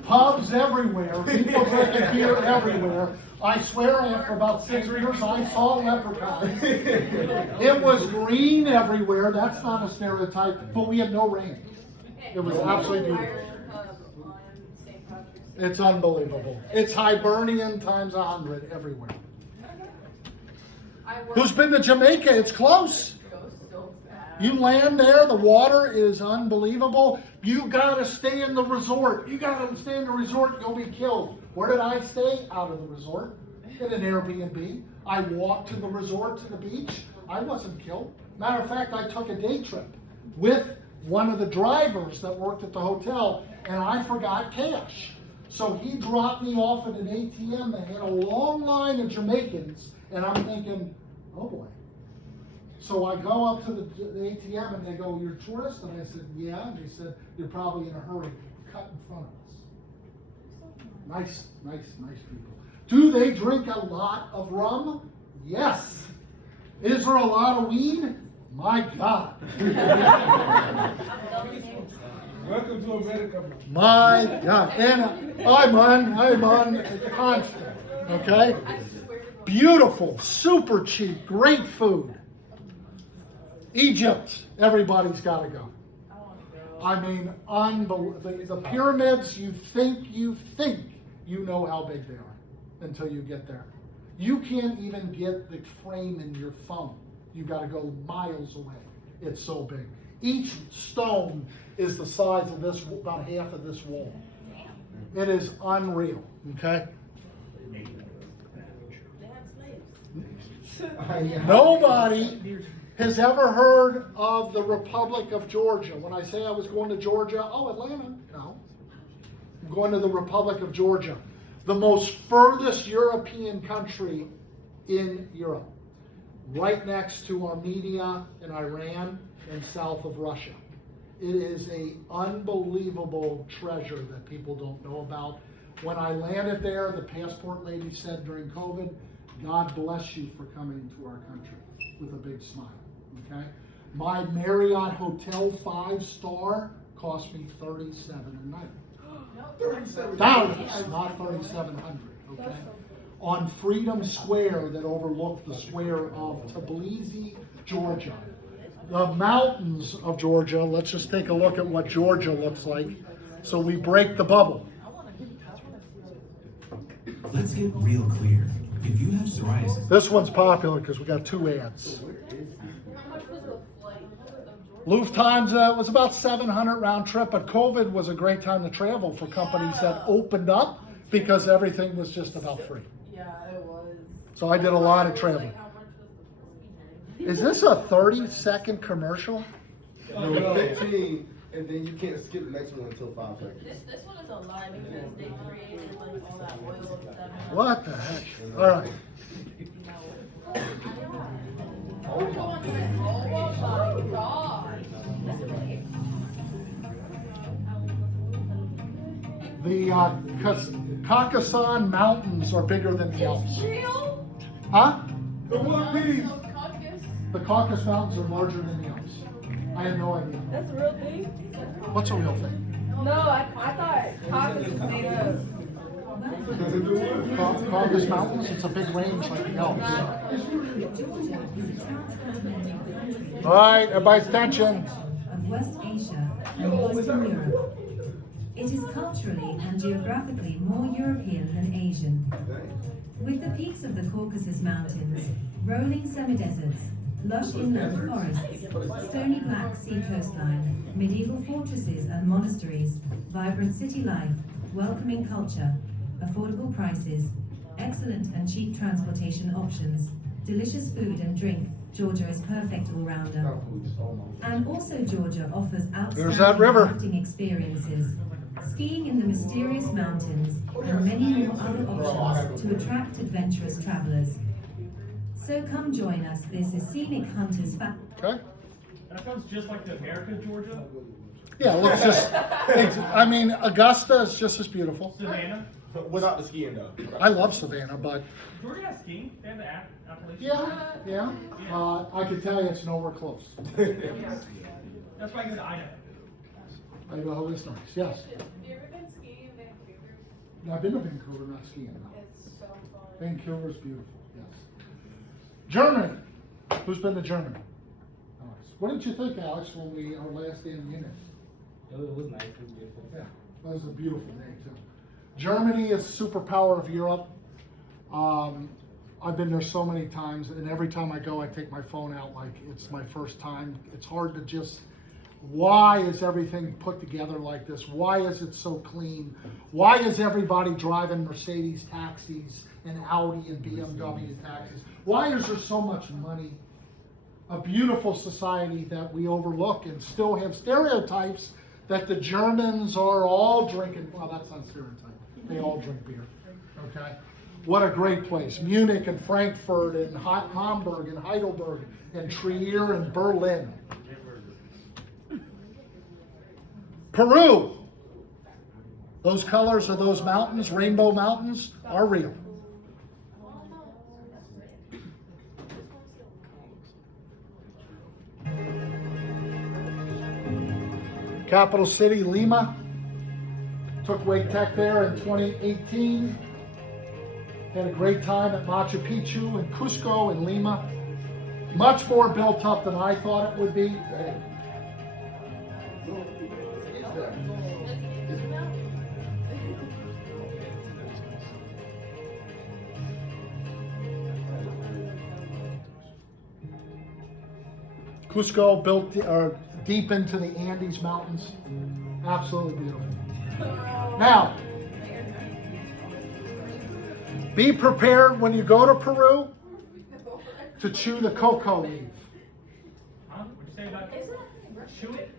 Pubs everywhere, people drinking beer everywhere. I swear after about 6 years I saw leprechauns. It was green everywhere, that's not a stereotype, but we had no rain. It was absolutely beautiful. It's unbelievable. It's Hibernian times 100 everywhere. Who's been to Jamaica? It's close. You land there, the water is unbelievable. You gotta stay in the resort. You gotta stay in the resort, you'll be killed. Where did I stay? Out of the resort, in an Airbnb. I walked to the resort, to the beach. I wasn't killed. Matter of fact, I took a day trip with one of the drivers that worked at the hotel, and I forgot cash. So he dropped me off at an ATM that had a long line of Jamaicans, and I'm thinking, oh boy. So I go up to the ATM and they go, you're a tourist? And I said, yeah. And they said, you're probably in a hurry. Cut in front of us. Nice people. Do they drink a lot of rum? Yes. Is there a lot of weed? My God. Welcome to America. My God. And I'm on constant. Okay? Beautiful, super cheap, great food. Egypt, everybody's got to go. I mean, unbelievable. The pyramids, you think you know how big they are until you get there. You can't even get the frame in your phone. You've got to go miles away. It's so big. Each stone is the size of this, about half of this wall. It is unreal, okay? Nobody has ever heard of the Republic of Georgia. When I say I was going to Georgia, oh, Atlanta, no. I'm going to the Republic of Georgia, the most furthest European country in Europe, right next to Armenia and Iran and south of Russia. It is an unbelievable treasure that people don't know about. When I landed there, the passport lady said during COVID, God bless you for coming to our country, with a big smile, okay? My Marriott Hotel 5-star cost me $37 a night. $37, not $3,700, okay? on Freedom Square that overlooked the square of Tbilisi, Georgia. The mountains of Georgia, let's just take a look at what Georgia looks like so we break the bubble. Let's get real clear. If you have psoriasis, This one's popular because we got 2 ads. Lufthansa was about 700 round trip, but COVID was a great time to travel for companies that opened up because everything was just about free. Yeah, it was. So I did a lot of traveling. Is this a 30-second commercial? No, 15, and then you can't skip the next one until 5 seconds. This one is a lie because they created like all that oil stuff. What the heck? All right. Oh my god. The Caucasus Mountains are bigger than the Alps. Real? Huh? The one piece. Caucus? The Caucasus Mountains are larger than the Alps. I had no idea. That's a real thing? What's a real thing? No, I thought caucus was made up. Caucasus Mountains, it's a big range like the Alps. All right, everybody's attention. Of West Asia and Eastern Europe. It is culturally and geographically more European than Asian. With the peaks of the Caucasus Mountains, rolling semi-deserts, lush inland forests, stony Black Sea coastline, medieval fortresses and monasteries, vibrant city life, welcoming culture, affordable prices, excellent and cheap transportation options, delicious food and drink, Georgia is perfect all-rounder. And also Georgia offers There's that outstanding river. rafting experiences, skiing in the mysterious mountains, and many more other options to attract adventurous travelers. So come join us. This is Scenic Hunters. Okay. That sounds just like the America, Georgia. Yeah, it looks just, I mean, Augusta is just as beautiful. Savannah. Without the skiing though. I love Savannah, but Georgia has skiing. They have the Appalachian. yeah. I can tell you it's nowhere close. That's why I go to Idaho. Idaho is nice, yes. Have you ever been skiing in Vancouver? I've been to Vancouver, not skiing. No. It's so fun. Vancouver's beautiful, yes. Germany. Who's been to Germany? Nice. What did you think, Alex, when our last day in Munich? It was nice. It was beautiful. Yeah, that was a beautiful day too. Germany is superpower of Europe. I've been there so many times, and every time I go, I take my phone out like it's my first time. It's hard to just, why is everything put together like this? Why is it so clean? Why is everybody driving Mercedes taxis and Audi and BMW taxis? Why is there so much money? A beautiful society that we overlook and still have stereotypes that the Germans are all drinking. Well, that's not a stereotype. They all drink beer. Okay? What a great place. Munich and Frankfurt and Hamburg and Heidelberg and Trier and Berlin. Peru. Those colors of those mountains, rainbow mountains, are real. Capital city, Lima. Took Wake Tech there in 2018. Had a great time at Machu Picchu and Cusco and Lima. Much more built up than I thought it would be. Cusco built deep into the Andes Mountains. Absolutely beautiful. Now, be prepared when you go to Peru to chew the cocoa leaf. Huh? What'd you say about chew it?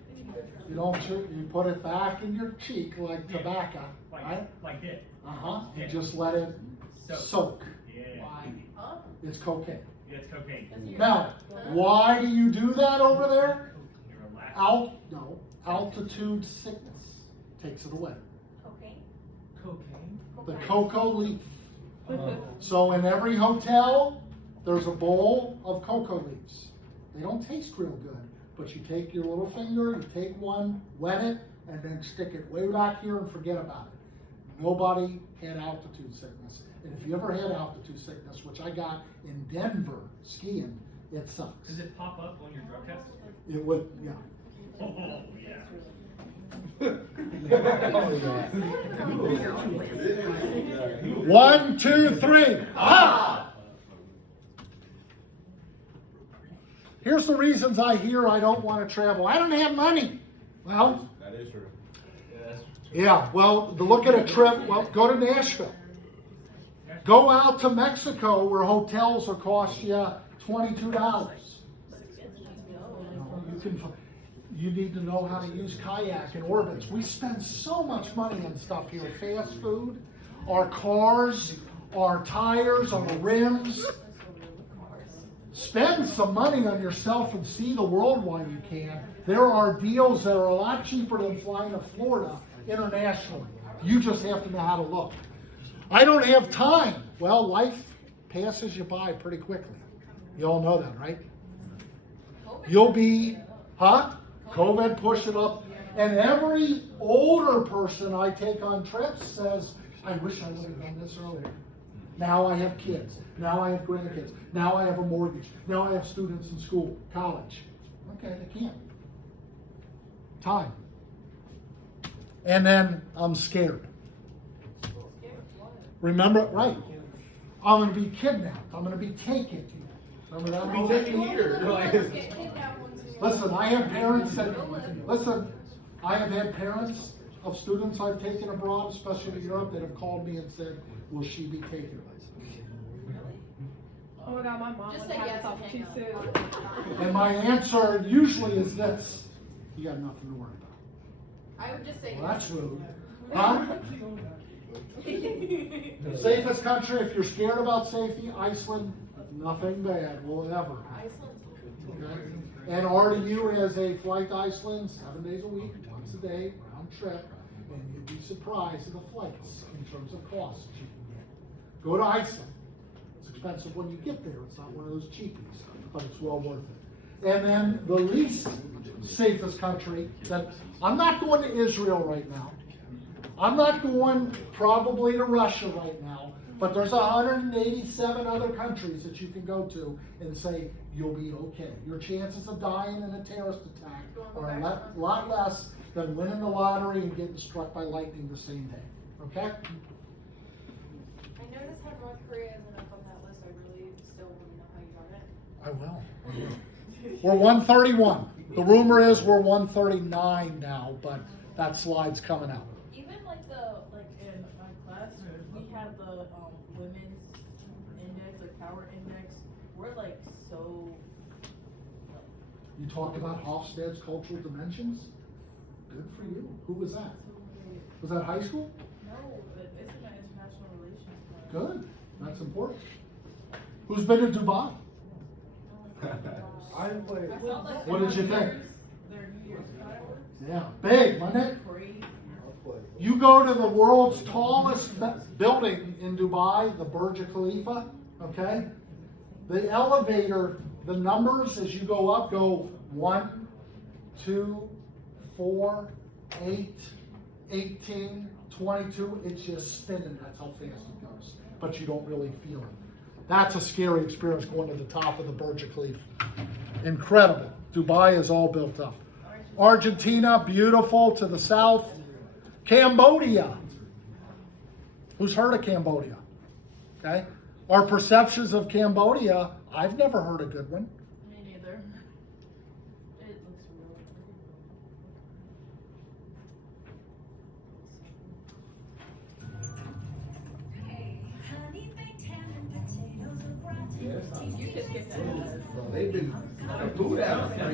You don't chew it, you put it back in your cheek like tobacco, right? Like it. You just let it soak. Yeah. It's cocaine. Yeah, it's cocaine. Now, why do you do that over there? You're relaxed. Altitude sickness takes it away. Cocaine? The cocoa leaf. So in every hotel, there's a bowl of cocoa leaves. They don't taste real good, but you take your little finger, you take one, wet it, and then stick it way back here and forget about it. Nobody had altitude sickness. And if you ever had altitude sickness, which I got in Denver skiing, it sucks. Does it pop up on your drug test? It would, yeah. Oh, yeah. 1, 2, 3. Ah! Here's the reasons I hear I don't want to travel. I don't have money. Well, That is true. yeah, well, to look at a trip, well, go to Nashville. Go out to Mexico where hotels will cost you $22. You need to know how to use kayak and orbits. We spend so much money on stuff here. Fast food, our cars, our tires, our rims. Spend some money on yourself and see the world while you can. There are deals that are a lot cheaper than flying to Florida internationally. You just have to know how to look. I don't have time. Well, life passes you by pretty quickly. You all know that, right? You'll be, COVID pushed it up. And every older person I take on trips says, I wish I would have done this earlier. Now I have kids. Now I have grandkids. Now I have a mortgage. Now I have students in school, college. Okay, they can't. Time. And then I'm scared. Remember, right? I'm going to be kidnapped. I'm going to be taken. Remember that movie? Listen, I have parents that, I have had parents of students I've taken abroad, especially to Europe, that have called me and said, will she be taken? Oh my God, my mom just said yes too soon. And my answer usually is this: you got nothing to worry about. I would just say well, that's rude. Huh? Safest country, if you're scared about safety, Iceland, nothing bad will ever happen. Okay? And RDU has a flight to Iceland 7 days a week, once a day, round trip, and you'd be surprised at the flights in terms of costs you can get. Go to Iceland. It's expensive when you get there. It's not one of those cheapies, but it's well worth it. And then the least safest country, that I'm not going to Israel right now. I'm not going probably to Russia right now, but there's 187 other countries that you can go to and say you'll be okay. Your chances of dying in a terrorist attack are a lot less than winning the lottery and getting struck by lightning the same day. Okay? I noticed how North Korea isn't up on that list. I really still want to know how you got it. I will. We're 131. The rumor is we're 139 now, but that slide's coming out. Even in my class, we had the women's index or power index. We're so. You talked about Hofstede's cultural dimensions. Good for you. Who was that? Was that high school? No, it's in my international relations class. Good. That's important. Who's been to Dubai? What did you think? Their New Year's fireworks. Yeah, big, wasn't it? You go to the world's tallest building in Dubai, the Burj Khalifa, okay? The elevator, the numbers as you go up go 1, 2, 4, 8, 18, 22. It's just spinning. That's how fast it goes. But you don't really feel it. That's a scary experience going to the top of the Burj Khalifa. Incredible. Dubai is all built up. Argentina, beautiful to the south. Cambodia. Who's heard of Cambodia? Okay. Our perceptions of Cambodia, I've never heard a good one. Me neither. It looks really You can skip that. They've been food out. Still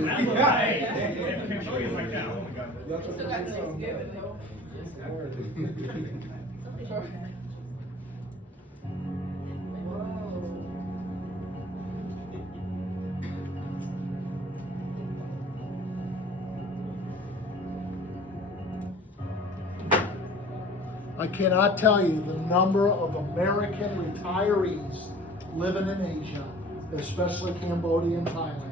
got Thanksgiving though. I cannot tell you the number of American retirees living in Asia, especially Cambodia and Thailand.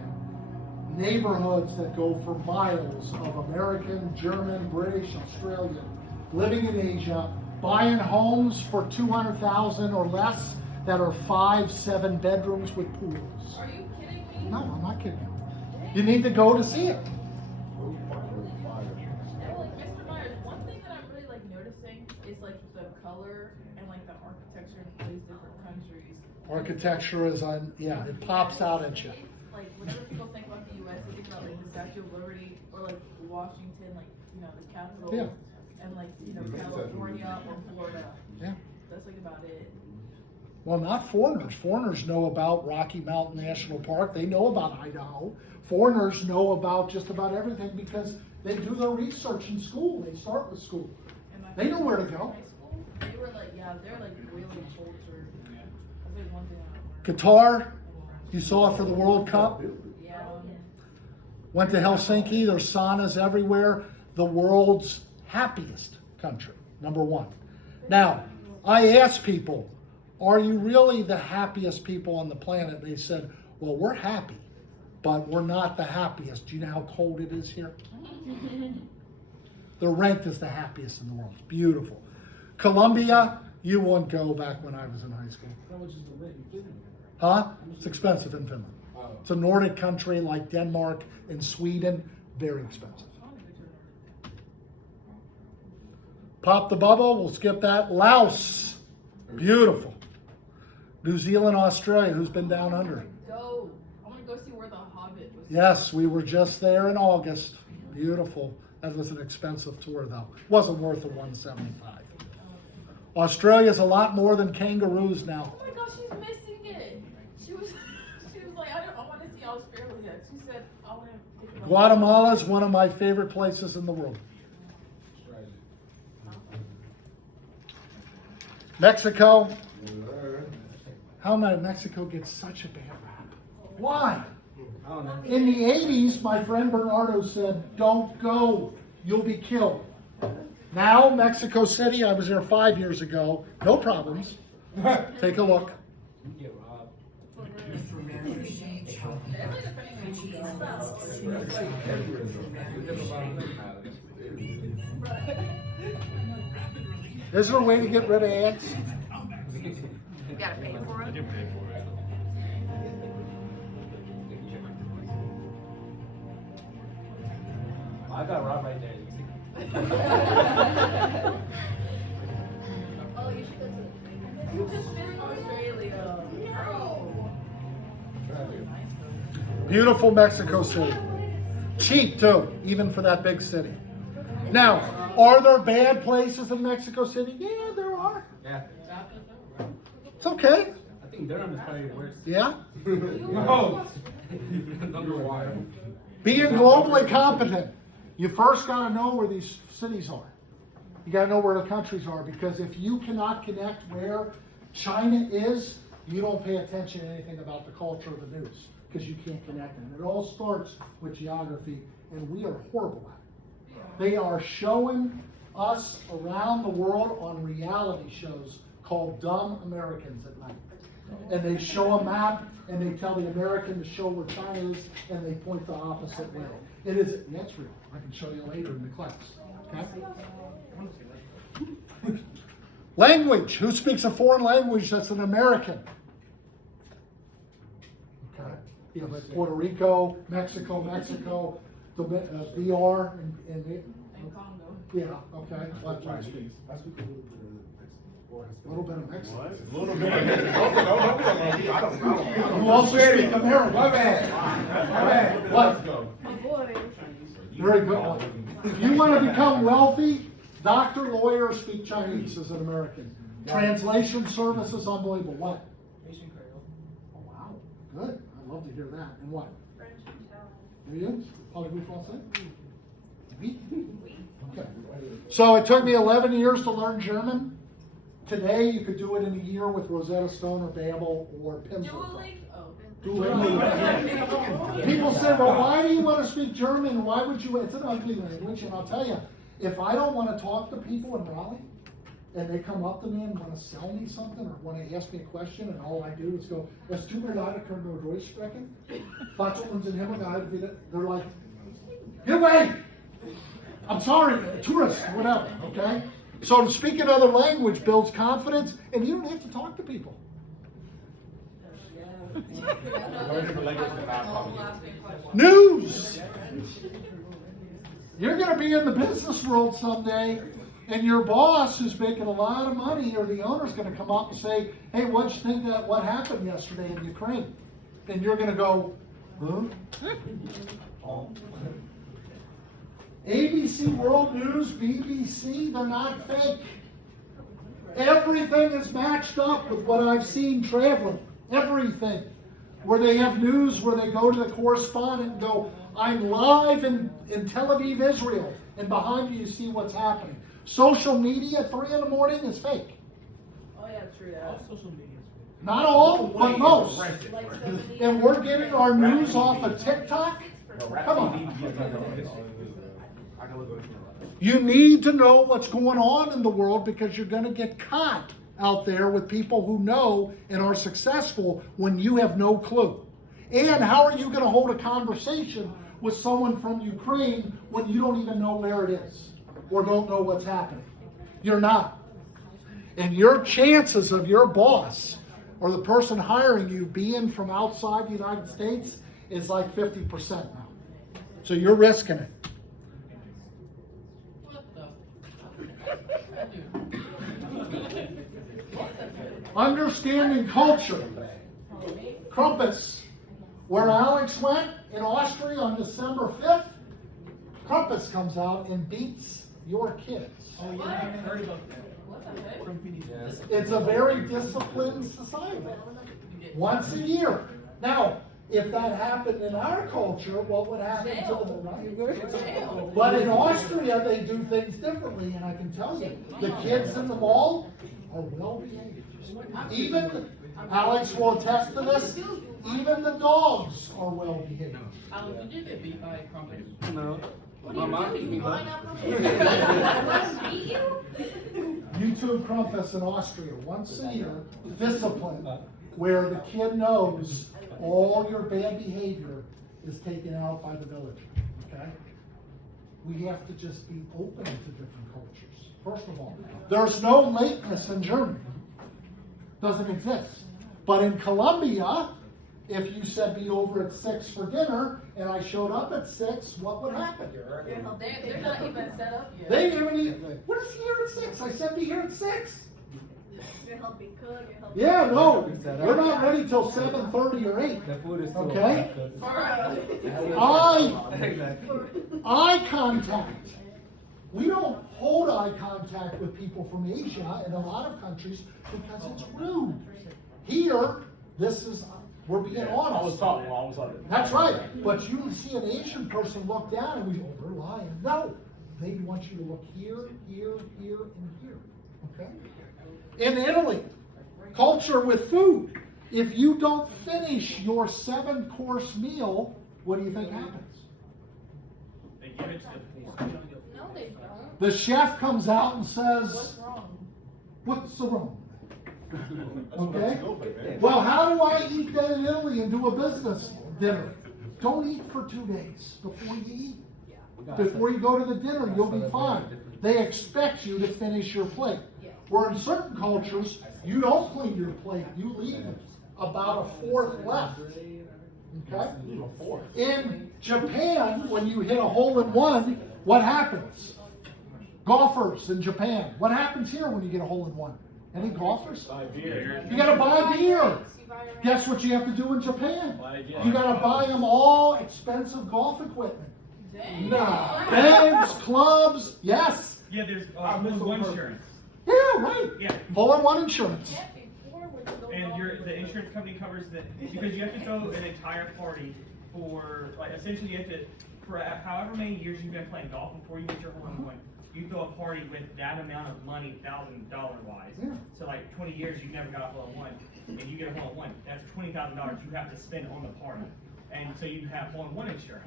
Neighborhoods that go for miles of American, German, British, Australian living in Asia buying homes for $200,000 or less that are 5-7 bedrooms with pools. Are you kidding me? No, I'm not kidding you. You need to go to see it. And like Mr. Myers, one thing that I'm really like noticing is like the color and like the architecture in all these different countries. Architecture is on, yeah, it pops out at you. Like whenever people think about the U.S., they think about like the Statue of Liberty or like Washington, like you know the Capitol, Yeah. and like you know California or Florida. Yeah. That's like about it. Well, not foreigners. Foreigners know about Rocky Mountain National Park. They know about Idaho. Foreigners know about just about everything because they do their research in school. They start with school. They know where to go. High school, they were like, yeah, they're like really cultured. That's like one thing I learned. Qatar, you saw it for the World Cup. Yeah. Went to Helsinki. There's saunas everywhere. The world's happiest country, #1. Now, I asked people, are you really the happiest people on the planet? They said, well, we're happy, but we're not the happiest. Do you know how cold it is here? They're ranked as the happiest in the world. It's beautiful. Colombia, you wouldn't go back when I was in high school. Huh? It's expensive in Finland. It's a Nordic country like Denmark and Sweden, very expensive. Pop the bubble, we'll skip that. Laos, beautiful. New Zealand, Australia, who's been down under? Go. I want to go see where the Hobbit was. Yes, we were just there in August. Beautiful. That was an expensive tour though. Wasn't worth the $175. Australia's a lot more than kangaroos now. Oh my gosh, she's missing it. She was like, I want to see Australia. She said, I want to. Guatemala is one of my favorite places in the world. Mexico. How might Mexico get such a bad rap? Why? I don't know. In the 80s, my friend Bernardo said, don't go, you'll be killed. Now, Mexico City, I was there 5 years ago, no problems. Take a look. You get robbed. Is there a way to get rid of ants? You gotta pay for it. I got robbed right there. Oh, you should go to. You just been Australia. No. Beautiful Mexico City. Cheap too, even for that big city. Now, are there bad places in Mexico City? Yeah, there are. Yeah. It's okay. I think Durham is probably worse. Yeah? No. Underwater. Being globally competent, you first got to know where these cities are. You got to know where the countries are, because if you cannot connect where China is, you don't pay attention to anything about the culture of the news, because you can't connect them. It all starts with geography, and we are horrible at it. They are showing us around the world on reality shows called Dumb Americans at night. And they show a map, and they tell the American to show where China is, and they point the opposite way. It is, that's real. I can show you later in the class. Okay? Language. Who speaks a foreign language that's an American? Okay. Yeah, but Puerto Rico, Mexico, DR, and Congo. yeah, okay. What? A little bit of Mexican. A little bit. You also speak American. My bad. What? My boy. Very good. If you want to become wealthy, doctor, lawyer, speak Chinese as an American. Translation service is unbelievable. What? Asian Creole. Oh, wow. Good. I'd love to hear that. And what? French and Italian. Are you? Parlez-vous français? Oui. Okay. So it took me 11 years to learn German. Today, you could do it in a year with Rosetta Stone or Babel or Pimsleur. Duolingo. People say, well, why do you want to speak German? Why would you? It's an ugly language, and I'll tell you, if I don't want to talk to people in Raleigh, and they come up to me and want to sell me something or want to ask me a question, and all I do is go, es tut mir leid, können wir Deutsch sprechen? Vater unseren Himmel gehalten wird. They're like, get away! I'm sorry, tourist, whatever, okay? So to speak another language builds confidence, and you don't have to talk to people. News. You're going to be in the business world someday, and your boss who's making a lot of money, or the owner's going to come up and say, hey, what'd you think that what happened yesterday in Ukraine? And you're going to go, huh? ABC World News, BBC, they're not fake. Everything is matched up with what I've seen traveling. Everything. Where they have news, where they go to the correspondent and go, I'm live in Tel Aviv, Israel. And behind you see what's happening. Social media at 3 in the morning is fake. Oh yeah, true that. All social media is fake. Not all, but most. And we're getting our news off of TikTok? Come on. You need to know what's going on in the world, because you're going to get caught out there with people who know and are successful when you have no clue. And how are you going to hold a conversation with someone from Ukraine when you don't even know where it is or don't know what's happening? You're not. And your chances of your boss or the person hiring you being from outside the United States is like 50% now. So you're risking it. Understanding culture. Crumpets. Where Alex went in Austria on December 5th, Crumpets comes out and beats your kids. Oh yeah, I heard about that. It's a very disciplined society. Once a year. Now, if that happened in our culture, what would happen to them? But in Austria, they do things differently, and I can tell you, the kids in the mall are well behaved. Even, Alex will attest to this, even the dogs are well behaved. Alex, did you get beat by a Crumpet? No. My mom beat me. YouTube Crumpets in Austria, once a year, discipline, where the kid knows all your bad behavior is taken out by the village, okay? We have to just be open to different cultures. First of all, there's no lateness in Germany. Doesn't exist. But in Colombia, if you said be over at 6 for dinner, and I showed up at 6, what would happen? They're not even set up yet. They haven't even, what is here at 6? I said be here at 6. Yeah, no, we're not ready till 7:30 or 8. The food is still Okay? Eye contact. We don't hold eye contact with people from Asia in a lot of countries because it's rude. Here, we're being honest. I was talking. That's right. But you see an Asian person look down and we go, they're lying. No. They want you to look here, here, here, and here. Okay? In Italy, culture with food. If you don't finish your 7-course meal, what do you think happens? They give it to the poor. No, they don't. The chef comes out and says, What's wrong? what's the wrong? Okay? Well, how do I eat that in Italy and do a business dinner? Don't eat for 2 days before you eat. Before you go to the dinner, you'll be fine. They expect you to finish your plate. Where in certain cultures, you don't clean your plate. You leave about a fourth left. Okay? In Japan, when you hit a hole-in-one, what happens? Golfers in Japan. What happens here when you get a hole-in-one? Any golfers? You gotta buy beer. Guess what you have to do in Japan? You gotta buy them all expensive golf equipment. Nah. Bags, clubs, yes. Yeah, there's one insurance. Yeah, right. Yeah. Hole-in-one insurance. And the insurance company covers that, because you have to throw an entire party for, like, essentially you have to, for however many years you've been playing golf before you get your hole-in-one, you throw a party with that amount of money, $1,000 wise. Yeah. So like 20 years you've never got a hole-in-one, and you get a hole-in-one. That's $20,000 you have to spend on the party. And so you have hole-in-one insurance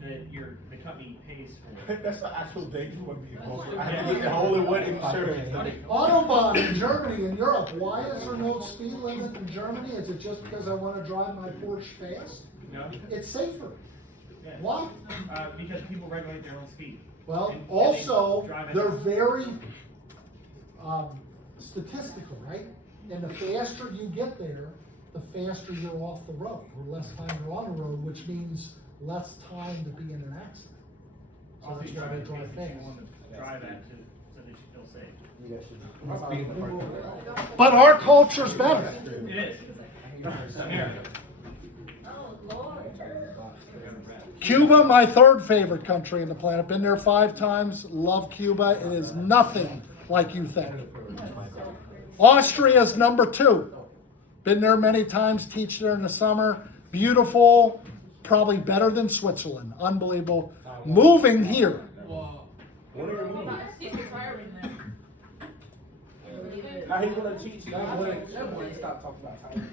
that the company pays for. That's the actual date you want to be involved. I had to get the hole-in-one insurance. Autobahn in Germany and Europe. Why is there no speed limit in Germany? Is it just because I want to drive my Porsche fast? No. It's safer. Yeah. Why? Because people regulate their own speed. Well, And also, they drive they're it. very statistical, right? And the faster you get there, the faster you're off the road, or less time you're on the road, which means less time to be in an accident. So that's why they drive fast. Drive at so that you feel safe. But our culture's better. It is. America. Cuba, my third favorite country in the planet. Been there 5 times. Love Cuba. It is nothing like you think. Austria's number 2. Been there many times. Teach there in the summer. Beautiful. Probably better than Switzerland. Unbelievable. Moving here. Now he's gonna cheat you. Stop talking about time.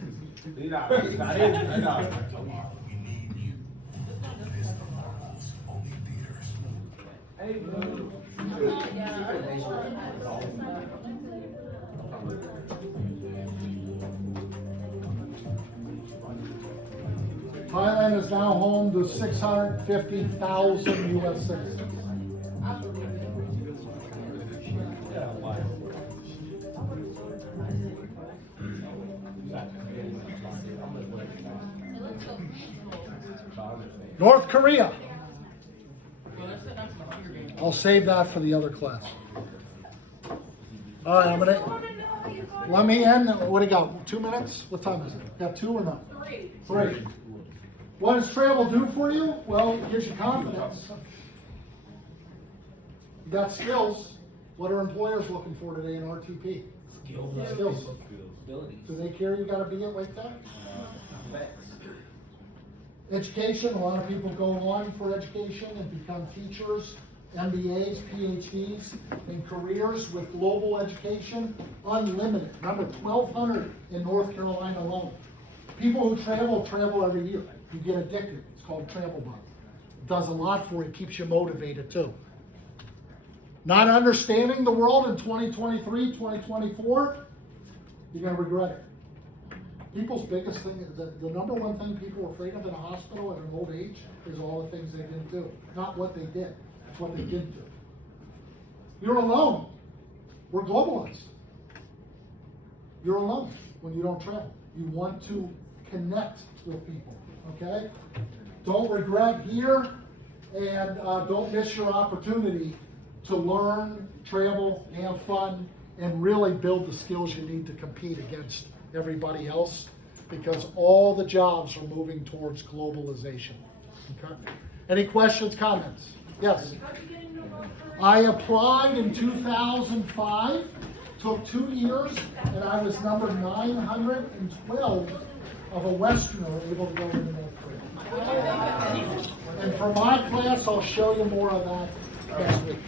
Thailand is now home to 650,000 U.S. citizens. North Korea. I'll save that for the other class. All right, let me end. What do you got? 2 minutes? What time is it? Got 2 or no? 3. What does travel do for you? Well, it gives you confidence. You got skills. What are employers looking for today in RTP? Skills. Do they care you got to be it like that? Education, a lot of people go on for education and become teachers, MBAs, PhDs, and careers with global education, unlimited. Remember, 1,200 in North Carolina alone. People who travel every year. You get addicted. It's called Travel Bug. It does a lot for you, keeps you motivated too. Not understanding the world in 2023, 2024, you're going to regret it. People's biggest thing, the number one thing people are afraid of in a hospital at an old age is all the things they didn't do. Not what they did, it's what they didn't do. You're alone. We're globalized. You're alone when you don't travel. You want to connect with people, okay? Don't regret here, and don't miss your opportunity to learn, travel, have fun, and really build the skills you need to compete against everybody else, because all the jobs are moving towards globalization. Okay? Any questions, comments? Yes. I applied in 2005, took 2 years, and I was number 912 of a Westerner able to go into North Korea. And for my class, I'll show you more of that next week.